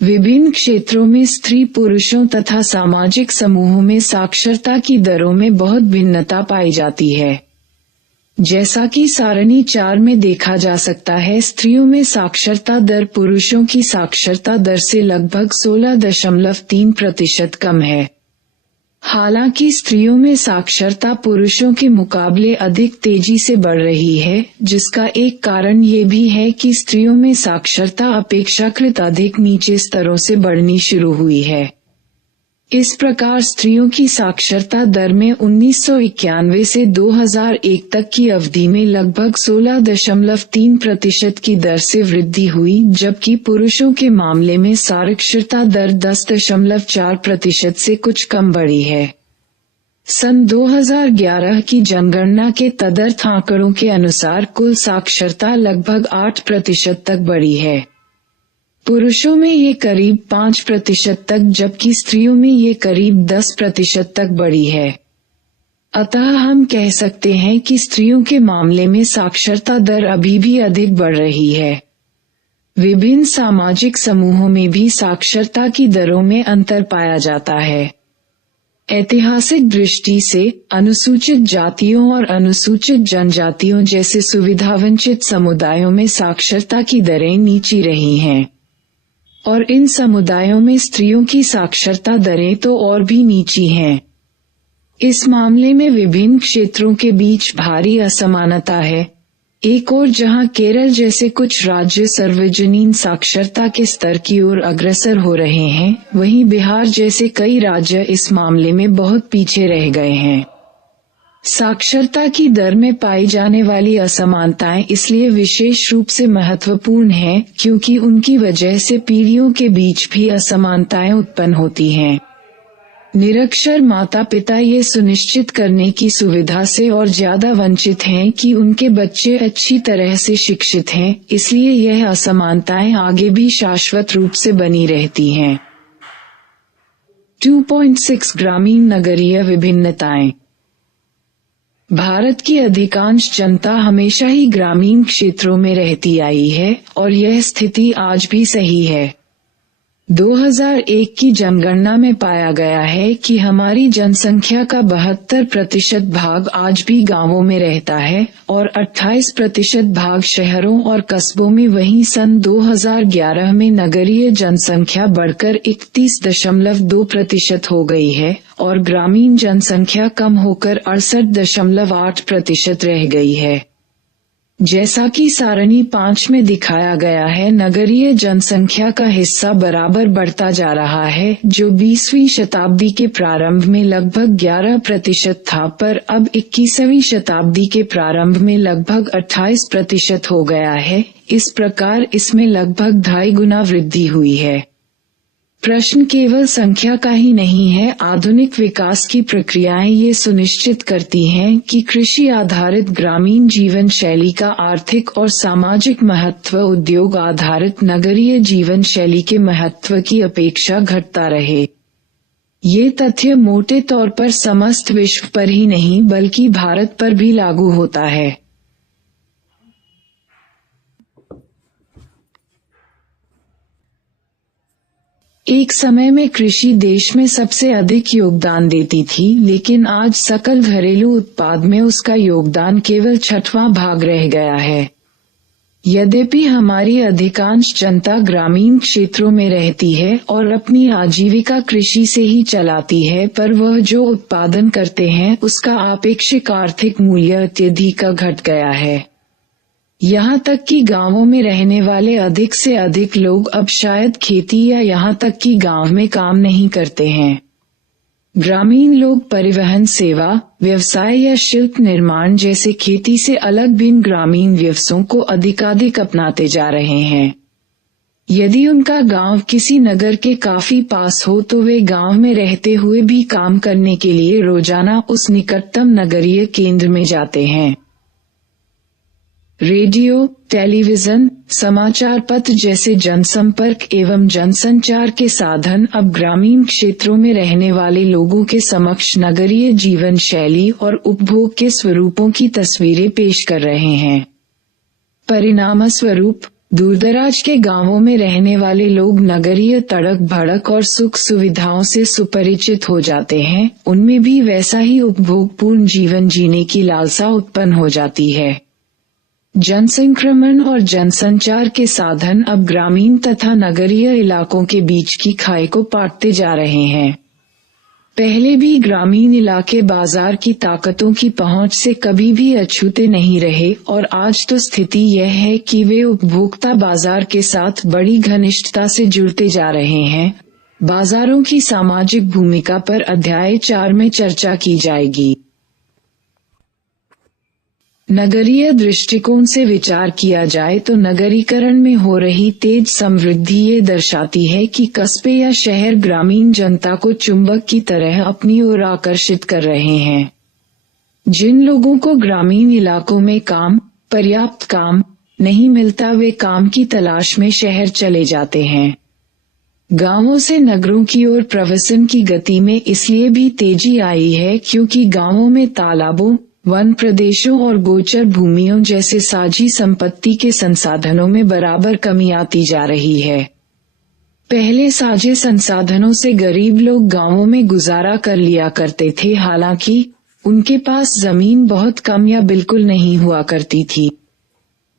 विभिन्न क्षेत्रों में स्त्री पुरुषों तथा सामाजिक समूहों में साक्षरता की दरों में बहुत भिन्नता पाई जाती है। जैसा कि सारणी 4 में देखा जा सकता है, स्त्रियों में साक्षरता दर पुरुषों की साक्षरता दर से लगभग 16.3% कम है। हालांकि स्त्रियों में साक्षरता पुरुषों के मुकाबले अधिक तेजी से बढ़ रही है, जिसका एक कारण ये भी है कि स्त्रियों में साक्षरता अपेक्षाकृत अधिक नीचे स्तरों से बढ़नी शुरू हुई है। इस प्रकार स्त्रियों की साक्षरता दर में 1991 से 2001 तक की अवधि में लगभग 16.3% की दर से वृद्धि हुई, जबकि पुरुषों के मामले में साक्षरता दर 10.4% से कुछ कम बढ़ी है। सन 2011 की जनगणना के तदर्थ आंकड़ों के अनुसार कुल साक्षरता लगभग 8% तक बढ़ी है। पुरुषों में ये करीब 5% तक, जबकि स्त्रियों में ये करीब 10% तक बढ़ी है। अतः हम कह सकते हैं कि स्त्रियों के मामले में साक्षरता दर अभी भी अधिक बढ़ रही है। विभिन्न सामाजिक समूहों में भी साक्षरता की दरों में अंतर पाया जाता है। ऐतिहासिक दृष्टि से अनुसूचित जातियों और अनुसूचित जनजातियों जैसे सुविधावंचित समुदायों में साक्षरता की दरें नीची रही हैं, और इन समुदायों में स्त्रियों की साक्षरता दरें तो और भी नीची हैं। इस मामले में विभिन्न क्षेत्रों के बीच भारी असमानता है। एक और जहां केरल जैसे कुछ राज्य सार्वजनीन साक्षरता के स्तर की ओर अग्रसर हो रहे हैं, वहीं बिहार जैसे कई राज्य इस मामले में बहुत पीछे रह गए हैं। साक्षरता की दर में पाई जाने वाली असमानताएं इसलिए विशेष रूप से महत्वपूर्ण हैं, क्योंकि उनकी वजह से पीढ़ियों के बीच भी असमानताएं उत्पन्न होती हैं। निरक्षर माता पिता ये सुनिश्चित करने की सुविधा से और ज्यादा वंचित हैं कि उनके बच्चे अच्छी तरह से शिक्षित हैं, इसलिए यह असमानताएं आगे भी शाश्वत रूप से बनी रहती हैं। 2.6 ग्रामीण नगरीय विभिन्नताएं। भारत की अधिकांश जनता हमेशा ही ग्रामीण क्षेत्रों में रहती आई है, और यह स्थिति आज भी सही है। 2001 की जनगणना में पाया गया है कि हमारी जनसंख्या का 72% भाग आज भी गांवों में रहता है और 28% भाग शहरों और कस्बों में। वहीं सन 2011 में नगरीय जनसंख्या बढ़कर 31.2% हो गई है और ग्रामीण जनसंख्या कम होकर 68.8% रह गई है। जैसा कि सारणी 5 में दिखाया गया है, नगरीय जनसंख्या का हिस्सा बराबर बढ़ता जा रहा है, जो 20वीं शताब्दी के प्रारंभ में लगभग 11% था, पर अब 21वीं शताब्दी के प्रारंभ में लगभग 28% हो गया है। इस प्रकार इसमें लगभग 2.5 गुना वृद्धि हुई है। प्रश्न केवल संख्या का ही नहीं है। आधुनिक विकास की प्रक्रियाएं ये सुनिश्चित करती हैं कि कृषि आधारित ग्रामीण जीवन शैली का आर्थिक और सामाजिक महत्व उद्योग आधारित नगरीय जीवन शैली के महत्व की अपेक्षा घटता रहे। ये तथ्य मोटे तौर पर समस्त विश्व पर ही नहीं बल्कि भारत पर भी लागू होता है। एक समय में कृषि देश में सबसे अधिक योगदान देती थी, लेकिन आज सकल घरेलू उत्पाद में उसका योगदान केवल 6वां भाग रह गया है। यद्यपि हमारी अधिकांश जनता ग्रामीण क्षेत्रों में रहती है और अपनी आजीविका कृषि से ही चलाती है, पर वह जो उत्पादन करते हैं उसका आपेक्षिक आर्थिक मूल्य अत्यधिक घट गया है। यहाँ तक कि गांवों में रहने वाले अधिक से अधिक लोग अब शायद खेती या यहाँ तक कि गांव में काम नहीं करते हैं। ग्रामीण लोग परिवहन सेवा, व्यवसाय या शिल्प निर्माण जैसे खेती से अलग भिन्न ग्रामीण व्यवसायों को अधिकाधिक अपनाते जा रहे हैं। यदि उनका गांव किसी नगर के काफी पास हो तो वे गांव में रहते हुए भी काम करने के लिए रोजाना उस निकटतम नगरीय केंद्र में जाते हैं। रेडियो, टेलीविजन, समाचार पत्र जैसे जनसंपर्क एवं जनसंचार के साधन अब ग्रामीण क्षेत्रों में रहने वाले लोगों के समक्ष नगरीय जीवन शैली और उपभोग के स्वरूपों की तस्वीरें पेश कर रहे हैं। परिणामस्वरूप दूरदराज के गांवों में रहने वाले लोग नगरीय तड़क भड़क और सुख सुविधाओं से सुपरिचित हो जाते हैं। उनमें भी वैसा ही उपभोगपूर्ण जीवन जीने की लालसा उत्पन्न हो जाती है। जनसंक्रमण और जनसंचार के साधन अब ग्रामीण तथा नगरीय इलाकों के बीच की खाई को पाटते जा रहे हैं। पहले भी ग्रामीण इलाके बाजार की ताकतों की पहुंच से कभी भी अछूते नहीं रहे और आज तो स्थिति यह है कि वे उपभोक्ता बाजार के साथ बड़ी घनिष्ठता से जुड़ते जा रहे हैं। बाजारों की सामाजिक भूमिका पर अध्याय 4 में चर्चा की जाएगी। नगरीय दृष्टिकोण से विचार किया जाए तो नगरीकरण में हो रही तेज समृद्धि ये दर्शाती है कि कस्बे या शहर ग्रामीण जनता को चुंबक की तरह अपनी ओर आकर्षित कर रहे हैं। जिन लोगों को ग्रामीण इलाकों में पर्याप्त काम नहीं मिलता, वे काम की तलाश में शहर चले जाते हैं। गांवों से नगरों की ओर प्रवासन की गति में इसलिए भी तेजी आई है क्योंकि गांवों में तालाबों, वन प्रदेशों और गोचर भूमियों जैसे साझी संपत्ति के संसाधनों में बराबर कमी आती जा रही है। पहले साझे संसाधनों से गरीब लोग गांवों में गुजारा कर लिया करते थे, हालांकि उनके पास जमीन बहुत कम या बिल्कुल नहीं हुआ करती थी।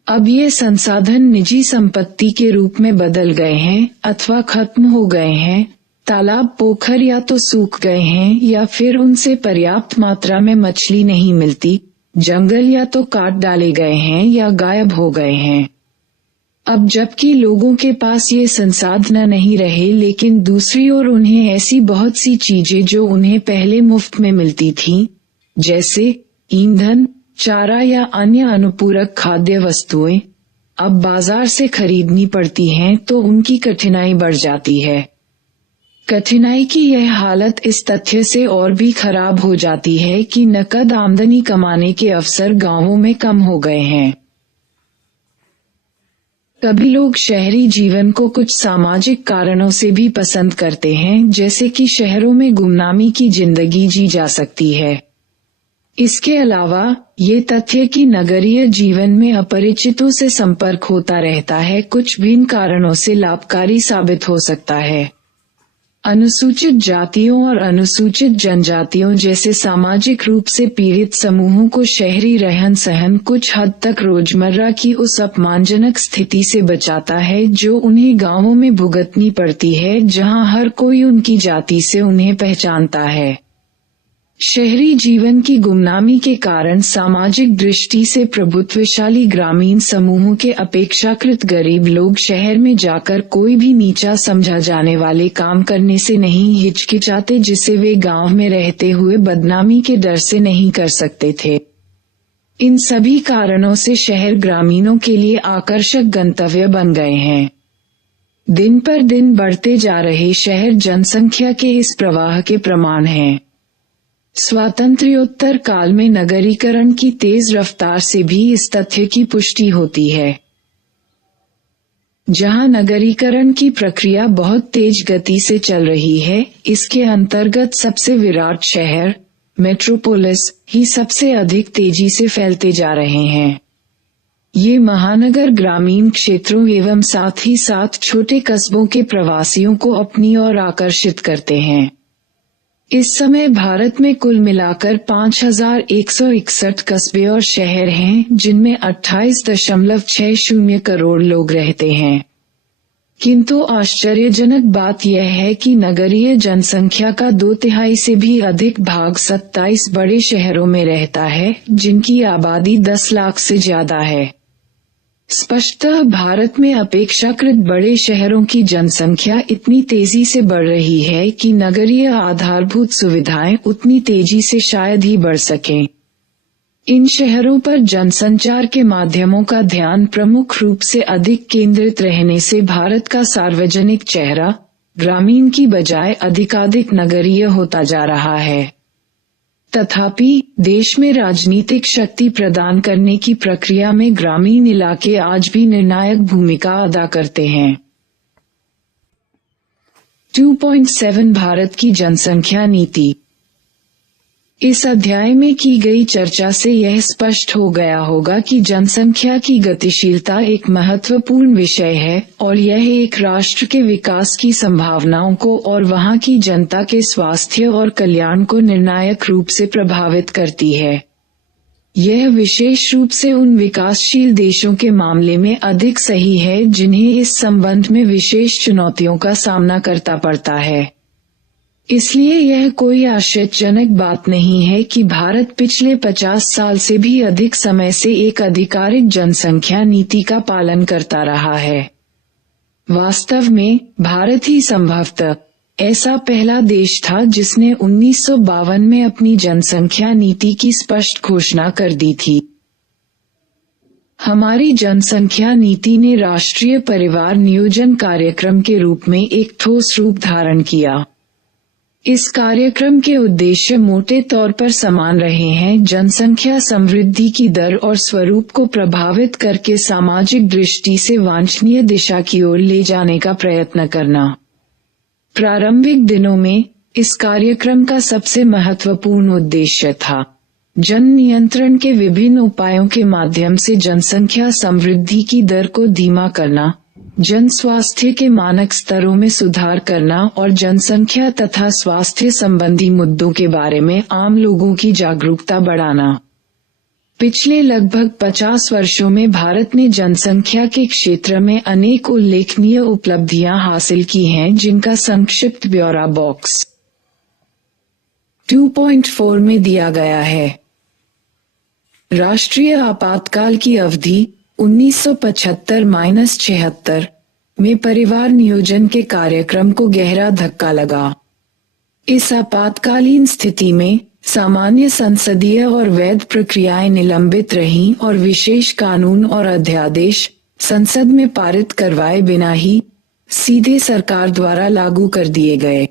अब ये संसाधन निजी संपत्ति के रूप में बदल गए हैं अथवा खत्म हो गए हैं। तालाब पोखर या तो सूख गए हैं या फिर उनसे पर्याप्त मात्रा में मछली नहीं मिलती। जंगल या तो काट डाले गए हैं या गायब हो गए हैं। अब जबकि लोगों के पास ये संसाधन नहीं रहे, लेकिन दूसरी ओर उन्हें ऐसी बहुत सी चीजें जो उन्हें पहले मुफ्त में मिलती थीं, जैसे ईंधन, चारा या अन्य अनुपूरक खाद्य वस्तुएं, अब बाजार से खरीदनी पड़ती हैं, तो उनकी कठिनाई बढ़ जाती है। कठिनाई की यह हालत इस तथ्य से और भी खराब हो जाती है कि नकद आमदनी कमाने के अवसर गांवों में कम हो गए हैं। कभी लोग शहरी जीवन को कुछ सामाजिक कारणों से भी पसंद करते हैं, जैसे कि शहरों में गुमनामी की जिंदगी जी जा सकती है। इसके अलावा ये तथ्य कि नगरीय जीवन में अपरिचितों से संपर्क होता रहता है कुछ भिन्न कारणों से लाभकारी साबित हो सकता है। अनुसूचित जातियों और अनुसूचित जनजातियों जैसे सामाजिक रूप से पीड़ित समूहों को शहरी रहन सहन कुछ हद तक रोजमर्रा की उस अपमानजनक स्थिति से बचाता है जो उन्हें गांवों में भुगतनी पड़ती है, जहां हर कोई उनकी जाति से उन्हें पहचानता है। शहरी जीवन की गुमनामी के कारण सामाजिक दृष्टि से प्रभुत्वशाली ग्रामीण समूहों के अपेक्षाकृत गरीब लोग शहर में जाकर कोई भी नीचा समझा जाने वाले काम करने से नहीं हिचकिचाते, जिसे वे गांव में रहते हुए बदनामी के डर से नहीं कर सकते थे। इन सभी कारणों से शहर ग्रामीणों के लिए आकर्षक गंतव्य बन गए हैं। दिन पर दिन बढ़ते जा रहे शहर जनसंख्या के इस प्रवाह के प्रमाण हैं। स्वातंत्र्योत्तर काल में नगरीकरण की तेज रफ्तार से भी इस तथ्य की पुष्टि होती है। जहां नगरीकरण की प्रक्रिया बहुत तेज गति से चल रही है, इसके अंतर्गत सबसे विराट शहर मेट्रोपोलिस ही सबसे अधिक तेजी से फैलते जा रहे हैं। ये महानगर ग्रामीण क्षेत्रों एवं साथ ही साथ छोटे कस्बों के प्रवासियों को अपनी ओर आकर्षित करते हैं। इस समय भारत में कुल मिलाकर 5,161 कस्बे और शहर हैं, जिनमें 28.60 करोड़ लोग रहते हैं। किंतु आश्चर्यजनक बात यह है कि नगरीय जनसंख्या का 2/3 से भी अधिक भाग 27 बड़े शहरों में रहता है, जिनकी आबादी 10 लाख से ज्यादा है। स्पष्टतः भारत में अपेक्षाकृत बड़े शहरों की जनसंख्या इतनी तेजी से बढ़ रही है कि नगरीय आधारभूत सुविधाएं उतनी तेजी से शायद ही बढ़ सकें। इन शहरों पर जनसंचार के माध्यमों का ध्यान प्रमुख रूप से अधिक केंद्रित रहने से भारत का सार्वजनिक चेहरा ग्रामीण की बजाय अधिकाधिक नगरीय होता जा रहा है। तथापि देश में राजनीतिक शक्ति प्रदान करने की प्रक्रिया में ग्रामीण इलाके आज भी निर्णायक भूमिका अदा करते हैं। 2.7 भारत की जनसंख्या नीति। इस अध्याय में की गई चर्चा से यह स्पष्ट हो गया होगा कि जनसंख्या की गतिशीलता एक महत्वपूर्ण विषय है और यह एक राष्ट्र के विकास की संभावनाओं को और वहां की जनता के स्वास्थ्य और कल्याण को निर्णायक रूप से प्रभावित करती है। यह विशेष रूप से उन विकासशील देशों के मामले में अधिक सही है जिन्हें इस संबंध में विशेष चुनौतियों का सामना करना पड़ता है। इसलिए यह कोई आश्चर्यजनक बात नहीं है कि भारत पिछले 50 साल से भी अधिक समय से एक आधिकारिक जनसंख्या नीति का पालन करता रहा है। वास्तव में भारत ही संभवतः ऐसा पहला देश था जिसने 1952 में अपनी जनसंख्या नीति की स्पष्ट घोषणा कर दी थी। हमारी जनसंख्या नीति ने राष्ट्रीय परिवार नियोजन कार्यक्रम के रूप में एक ठोस रूप धारण किया। इस कार्यक्रम के उद्देश्य मोटे तौर पर समान रहे हैं: जनसंख्या समृद्धि की दर और स्वरूप को प्रभावित करके सामाजिक दृष्टि से वांछनीय दिशा की ओर ले जाने का प्रयत्न करना। प्रारंभिक दिनों में इस कार्यक्रम का सबसे महत्वपूर्ण उद्देश्य था जन नियंत्रण के विभिन्न उपायों के माध्यम से जनसंख्या समृद्धि की दर को धीमा करना, जन स्वास्थ्य के मानक स्तरों में सुधार करना और जनसंख्या तथा स्वास्थ्य संबंधी मुद्दों के बारे में आम लोगों की जागरूकता बढ़ाना। पिछले लगभग 50 वर्षों में भारत ने जनसंख्या के क्षेत्र में अनेक उल्लेखनीय उपलब्धियां हासिल की हैं, जिनका संक्षिप्त ब्यौरा बॉक्स 2.4 में दिया गया है। राष्ट्रीय आपातकाल की अवधि 1975-76 में परिवार नियोजन के कार्यक्रम को गहरा धक्का लगा। इस आपातकालीन स्थिति में सामान्य संसदीय और वैध प्रक्रियाएं निलंबित रहीं और विशेष कानून और अध्यादेश संसद में पारित करवाए बिना ही सीधे सरकार द्वारा लागू कर दिए गए।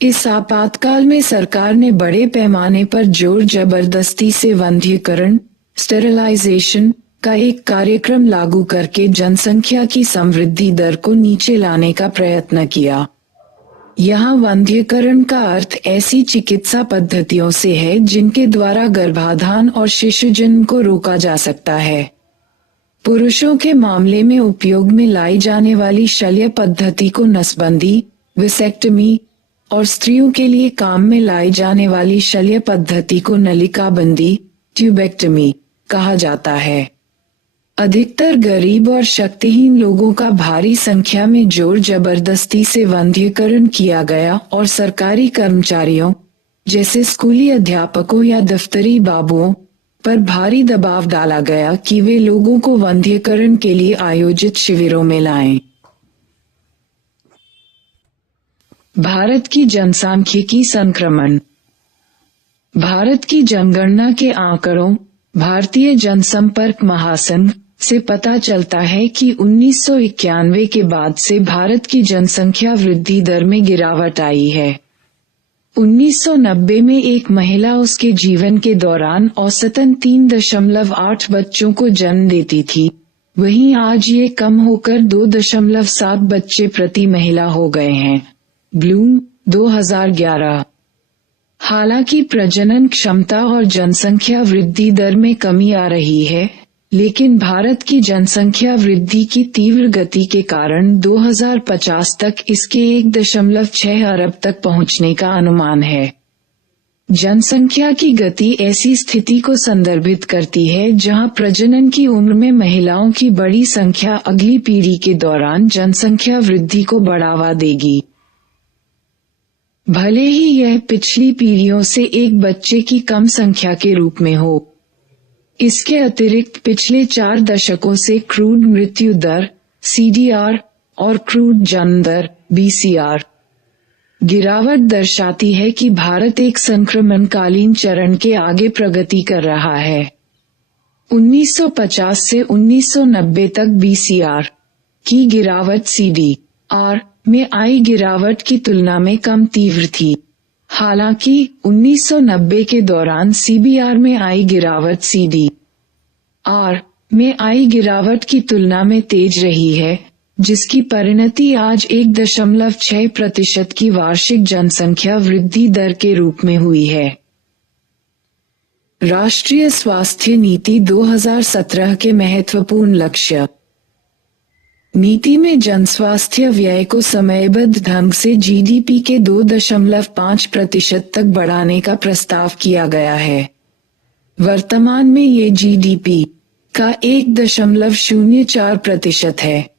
इस आपातकाल में सरकार ने बड़े पैमाने पर जोर जबरदस्ती से वंध्यकरण स्टेरिलाइजेशन का एक कार्यक्रम लागू करके जनसंख्या की समृद्धि दर को नीचे लाने का प्रयत्न किया। यहाँ वंध्यकरण का अर्थ ऐसी चिकित्सा पद्धतियों से है जिनके द्वारा गर्भाधान और शिशु जन्म को रोका जा सकता है। पुरुषों के मामले में उपयोग में लाई जाने वाली शल्य पद्धति को नसबंदी विसेक्टमी और स्त्रियों के लिए काम में लाई जाने वाली शल्य पद्धति को नलिकाबंदी ट्यूबेक्टमी कहा जाता है। अधिकतर गरीब और शक्तिहीन लोगों का भारी संख्या में जोर जबरदस्ती से वंध्यकरण किया गया और सरकारी कर्मचारियों जैसे स्कूली अध्यापकों या दफ्तरी बाबुओं पर भारी दबाव डाला गया कि वे लोगों को वंध्यकरण के लिए आयोजित शिविरों में लाएं। भारत की जनसांख्यिकी संक्रमण। भारत की जनगणना के आंकड़ों भारतीय जनसंपर्क महासंघ से पता चलता है कि 1991 के बाद से भारत की जनसंख्या वृद्धि दर में गिरावट आई है। 1990 में एक महिला उसके जीवन के दौरान औसतन 3.8 बच्चों को जन्म देती थी, वहीं आज ये कम होकर 2.7 बच्चे प्रति महिला हो गए हैं। ब्लूम 2011। हालांकि प्रजनन क्षमता और जनसंख्या वृद्धि दर में कमी आ रही है, लेकिन भारत की जनसंख्या वृद्धि की तीव्र गति के कारण 2050 तक इसके 1.6 अरब तक पहुंचने का अनुमान है। जनसंख्या की गति ऐसी स्थिति को संदर्भित करती है जहां प्रजनन की उम्र में महिलाओं की बड़ी संख्या अगली पीढ़ी के दौरान जनसंख्या वृद्धि को बढ़ावा देगी। भले ही यह पिछली पीढ़ियों से एक बच्चे की कम संख्या के रूप में हो। इसके अतिरिक्त पिछले 4 दशकों से क्रूड मृत्यु दर (CDR) और क्रूड जन्म दर (BCR) गिरावट दर्शाती है कि भारत एक संक्रमणकालीन चरण के आगे प्रगति कर रहा है। 1950 से 1990 तक BCR की गिरावट CDR में आई गिरावट की तुलना में कम तीव्र थी। हालांकि 1990 के दौरान CBR में आई गिरावट CDR में आई गिरावट की तुलना में तेज रही है, जिसकी परिणति आज 1.6% की वार्षिक जनसंख्या वृद्धि दर के रूप में हुई है। राष्ट्रीय स्वास्थ्य नीति 2017 के महत्वपूर्ण लक्ष्य। नीति में जनस्वास्थ्य व्यय को समयबद्ध ढंग से GDP के 2.5% तक बढ़ाने का प्रस्ताव किया गया है। वर्तमान में ये GDP का 1.04% है।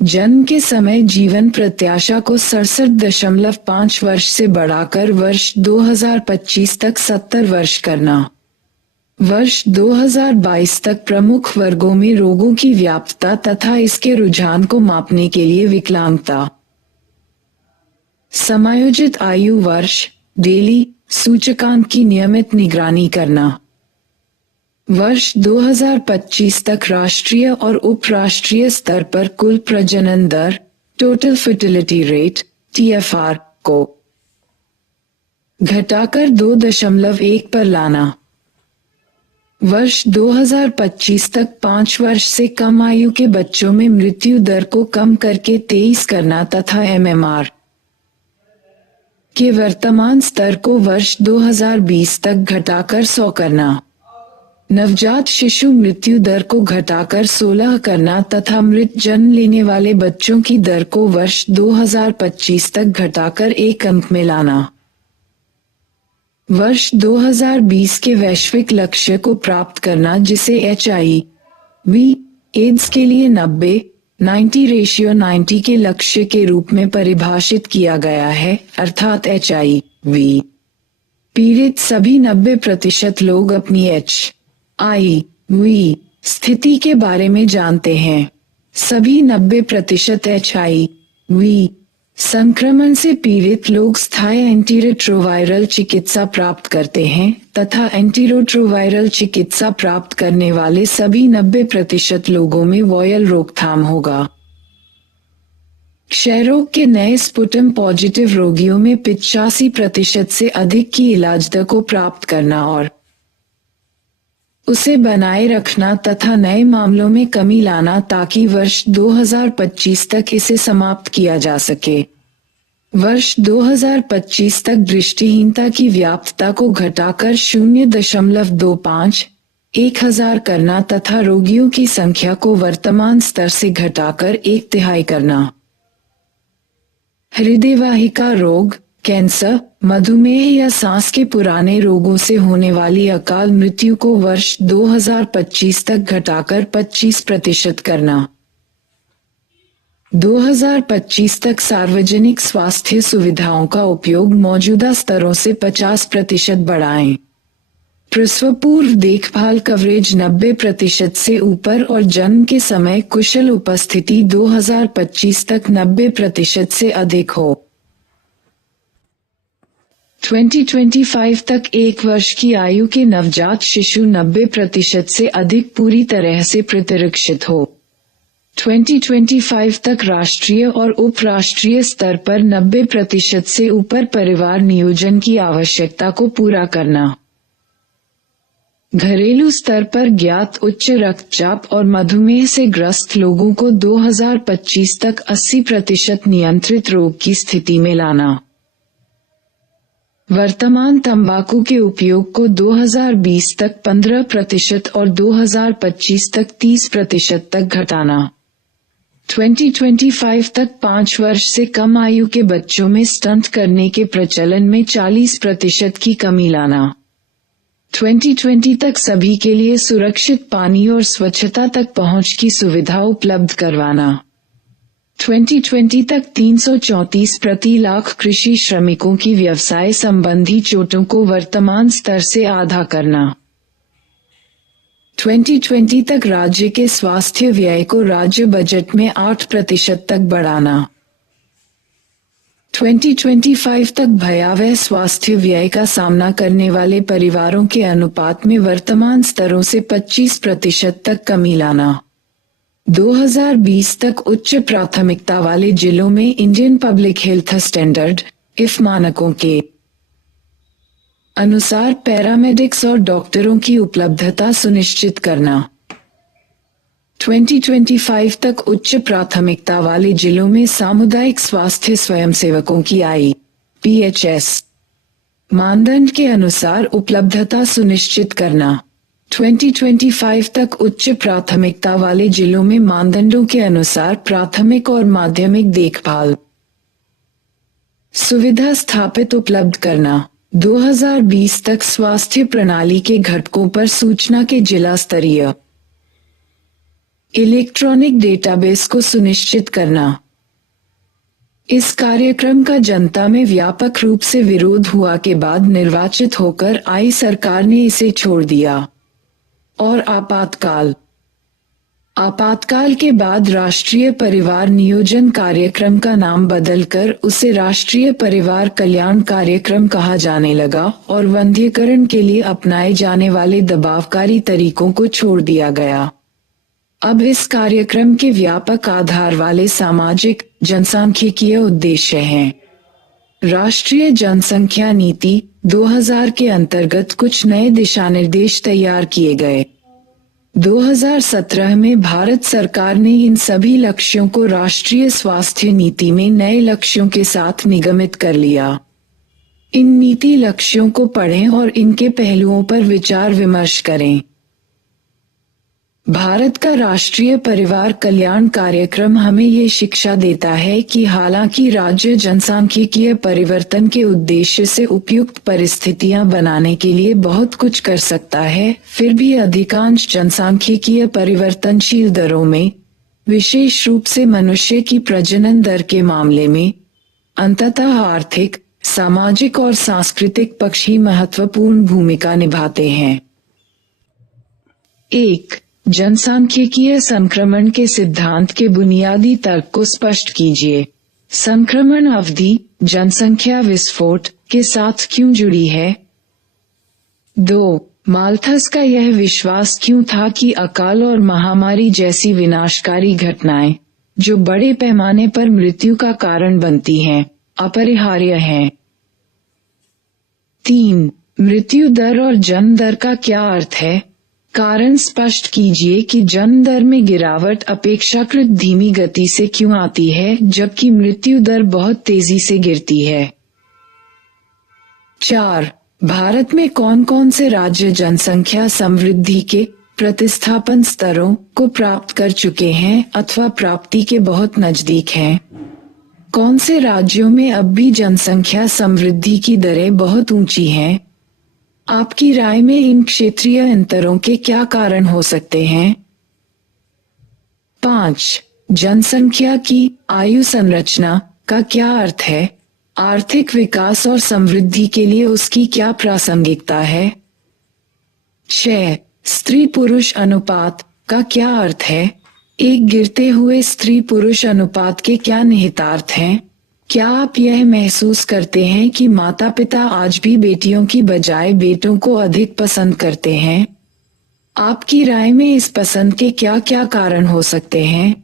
जन्म के समय जीवन प्रत्याशा को 67.5 वर्ष से बढ़ाकर वर्ष 2025 तक 70 वर्ष करना। वर्ष 2022 तक प्रमुख वर्गों में रोगों की व्यापकता तथा इसके रुझान को मापने के लिए विकलांगता समायोजित आयु वर्ष डेली सूचकांक की नियमित निगरानी करना। वर्ष 2025 तक राष्ट्रीय और उपराष्ट्रीय स्तर पर कुल प्रजनन दर टोटल फर्टिलिटी रेट TFR को घटाकर 2.1 पर लाना। वर्ष 2025 तक 5 वर्ष से कम आयु के बच्चों में मृत्यु दर को कम करके 23 करना तथा MMR के वर्तमान स्तर को वर्ष 2020 तक घटाकर 100 करना। नवजात शिशु मृत्यु दर को घटाकर 16 करना तथा मृत जन्म लेने वाले बच्चों की दर को वर्ष 2025 तक घटाकर 1 अंक में लाना। वर्ष 2020 के वैश्विक लक्ष्य को प्राप्त करना जिसे HIV एड्स के लिए 90 रेशियो 90 के लक्ष्य के रूप में परिभाषित किया गया है, अर्थात HIV पीड़ित सभी 90% लोग अपनी HIV स्थिति के बारे में जानते हैं। सभी 90% HIV संक्रमण से पीड़ित लोग स्थायी एंटीरेट्रोवायरल चिकित्सा प्राप्त करते हैं तथा एंटीरेट्रोवायरल चिकित्सा प्राप्त करने वाले सभी 90% लोगों में वॉयल रोकथाम होगा। क्षय रोग के नए स्पुटम पॉजिटिव रोगियों में 85% से अधिक की इलाज दर को प्राप्त करना और उसे बनाए रखना तथा नए मामलों में कमी लाना ताकि वर्ष 2025 तक इसे समाप्त किया जा सके। वर्ष 2025 तक दृष्टिहीनता की व्याप्तता को घटाकर 0.25/1000 करना तथा रोगियों की संख्या को वर्तमान स्तर से घटाकर 1/3 करना। हृदयवाहिका रोग, कैंसर, मधुमेह या सांस के पुराने रोगों से होने वाली अकाल मृत्यु को वर्ष 2025 तक घटाकर 25% करना। 2025 तक सार्वजनिक स्वास्थ्य सुविधाओं का उपयोग मौजूदा स्तरों से 50% बढ़ाएं। प्रसव पूर्व देखभाल कवरेज 90% से ऊपर और जन्म के समय कुशल उपस्थिति 2025 तक 90% से अधिक हो। 2025 तक 1 वर्ष की आयु के नवजात शिशु 90% से अधिक पूरी तरह से प्रतिरक्षित हो। 2025 तक राष्ट्रीय और उपराष्ट्रीय स्तर पर 90% से ऊपर परिवार नियोजन की आवश्यकता को पूरा करना। घरेलू स्तर पर ज्ञात उच्च रक्तचाप और मधुमेह से ग्रस्त लोगों को 2025 तक 80% नियंत्रित रोग की स्थिति में लाना। वर्तमान तंबाकू के उपयोग को 2020 तक 15% और 2025 तक 30% तक घटाना। 2025 तक 5 वर्ष से कम आयु के बच्चों में स्टंट करने के प्रचलन में 40% की कमी लाना। 2020 तक सभी के लिए सुरक्षित पानी और स्वच्छता तक पहुंच की सुविधा उपलब्ध करवाना। 2020 तक 334 प्रति लाख कृषि श्रमिकों की व्यवसाय संबंधी चोटों को वर्तमान स्तर से आधा करना। 2020 तक राज्य के स्वास्थ्य व्यय को राज्य बजट में 8% तक बढ़ाना। 2025 तक भयावह स्वास्थ्य व्यय का सामना करने वाले परिवारों के अनुपात में वर्तमान स्तरों से 25% तक कमी लाना। 2020 तक उच्च प्राथमिकता वाले जिलों में Indian public health standard IF मानकों के अनुसार पैरामेडिक्स और डॉक्टरों की उपलब्धता सुनिश्चित करना। 2025 तक उच्च प्राथमिकता वाले जिलों में सामुदायिक स्वास्थ्य स्वयंसेवकों की IPHS मानदंड के अनुसार उपलब्धता सुनिश्चित करना। 2025 तक उच्च प्राथमिकता वाले जिलों में मानदंडों के अनुसार प्राथमिक और माध्यमिक देखभाल सुविधा स्थापित उपलब्ध करना। 2020 तक स्वास्थ्य प्रणाली के घटकों पर सूचना के जिला स्तरीय इलेक्ट्रॉनिक डेटाबेस को सुनिश्चित करना। इस कार्यक्रम का जनता में व्यापक रूप से विरोध हुआ के बाद निर्वाचित होकर आई सरकार ने इसे छोड़ दिया और आपातकाल आपातकाल के बाद राष्ट्रीय परिवार नियोजन कार्यक्रम का नाम बदलकर उसे राष्ट्रीय परिवार कल्याण कार्यक्रम कहा जाने लगा और वंध्यकरण के लिए अपनाए जाने वाले दबावकारी तरीकों को छोड़ दिया गया। अब इस कार्यक्रम के व्यापक आधार वाले सामाजिक जनसांख्यिकीय उद्देश्य हैं। राष्ट्रीय जनसंख्या नीति 2000 के अंतर्गत कुछ नए दिशानिर्देश तैयार किए गए। 2017 में भारत सरकार ने इन सभी लक्ष्यों को राष्ट्रीय स्वास्थ्य नीति में नए लक्ष्यों के साथ निगमित कर लिया। इन नीति लक्ष्यों को पढ़ें और इनके पहलुओं पर विचार विमर्श करें। भारत का राष्ट्रीय परिवार कल्याण कार्यक्रम हमें ये शिक्षा देता है कि हालांकि राज्य जनसांख्यिकीय परिवर्तन के उद्देश्य से उपयुक्त परिस्थितियां बनाने के लिए बहुत कुछ कर सकता है, फिर भी अधिकांश जनसांख्यिकीय परिवर्तनशील दरों में, विशेष रूप से मनुष्य की प्रजनन दर के मामले में, अंततः आर्थिक, सामाजिक और सांस्कृतिक पक्ष ही महत्वपूर्ण भूमिका निभाते हैं। 1. जनसांख्यिकीय संक्रमण के सिद्धांत के बुनियादी तर्क को स्पष्ट कीजिए। संक्रमण अवधि जनसंख्या विस्फोट के साथ क्यों जुड़ी है? 2. माल्थस का यह विश्वास क्यों था कि अकाल और महामारी जैसी विनाशकारी घटनाएं, जो बड़े पैमाने पर मृत्यु का कारण बनती हैं, अपरिहार्य हैं? 3. मृत्यु दर और जन्म दर का क्या अर्थ है? कारण स्पष्ट कीजिए कि जन्म दर में गिरावट अपेक्षाकृत धीमी गति से क्यों आती है जबकि मृत्यु दर बहुत तेजी से गिरती है। 4. भारत में कौन कौन से राज्य जनसंख्या समृद्धि के प्रतिस्थापन स्तरों को प्राप्त कर चुके हैं अथवा प्राप्ति के बहुत नजदीक हैं? कौन से राज्यों में अब भी जनसंख्या समृद्धि की दरें बहुत ऊंची हैं? आपकी राय में इन क्षेत्रीय अंतरों के क्या कारण हो सकते हैं? 5. जनसंख्या की आयु संरचना का क्या अर्थ है? आर्थिक विकास और समृद्धि के लिए उसकी क्या प्रासंगिकता है? 6. स्त्री पुरुष अनुपात का क्या अर्थ है? एक गिरते हुए स्त्री पुरुष अनुपात के क्या निहितार्थ हैं? क्या आप यह महसूस करते हैं कि माता पिता आज भी बेटियों की बजाय बेटों को अधिक पसंद करते हैं? आपकी राय में इस पसंद के क्या क्या कारण हो सकते हैं?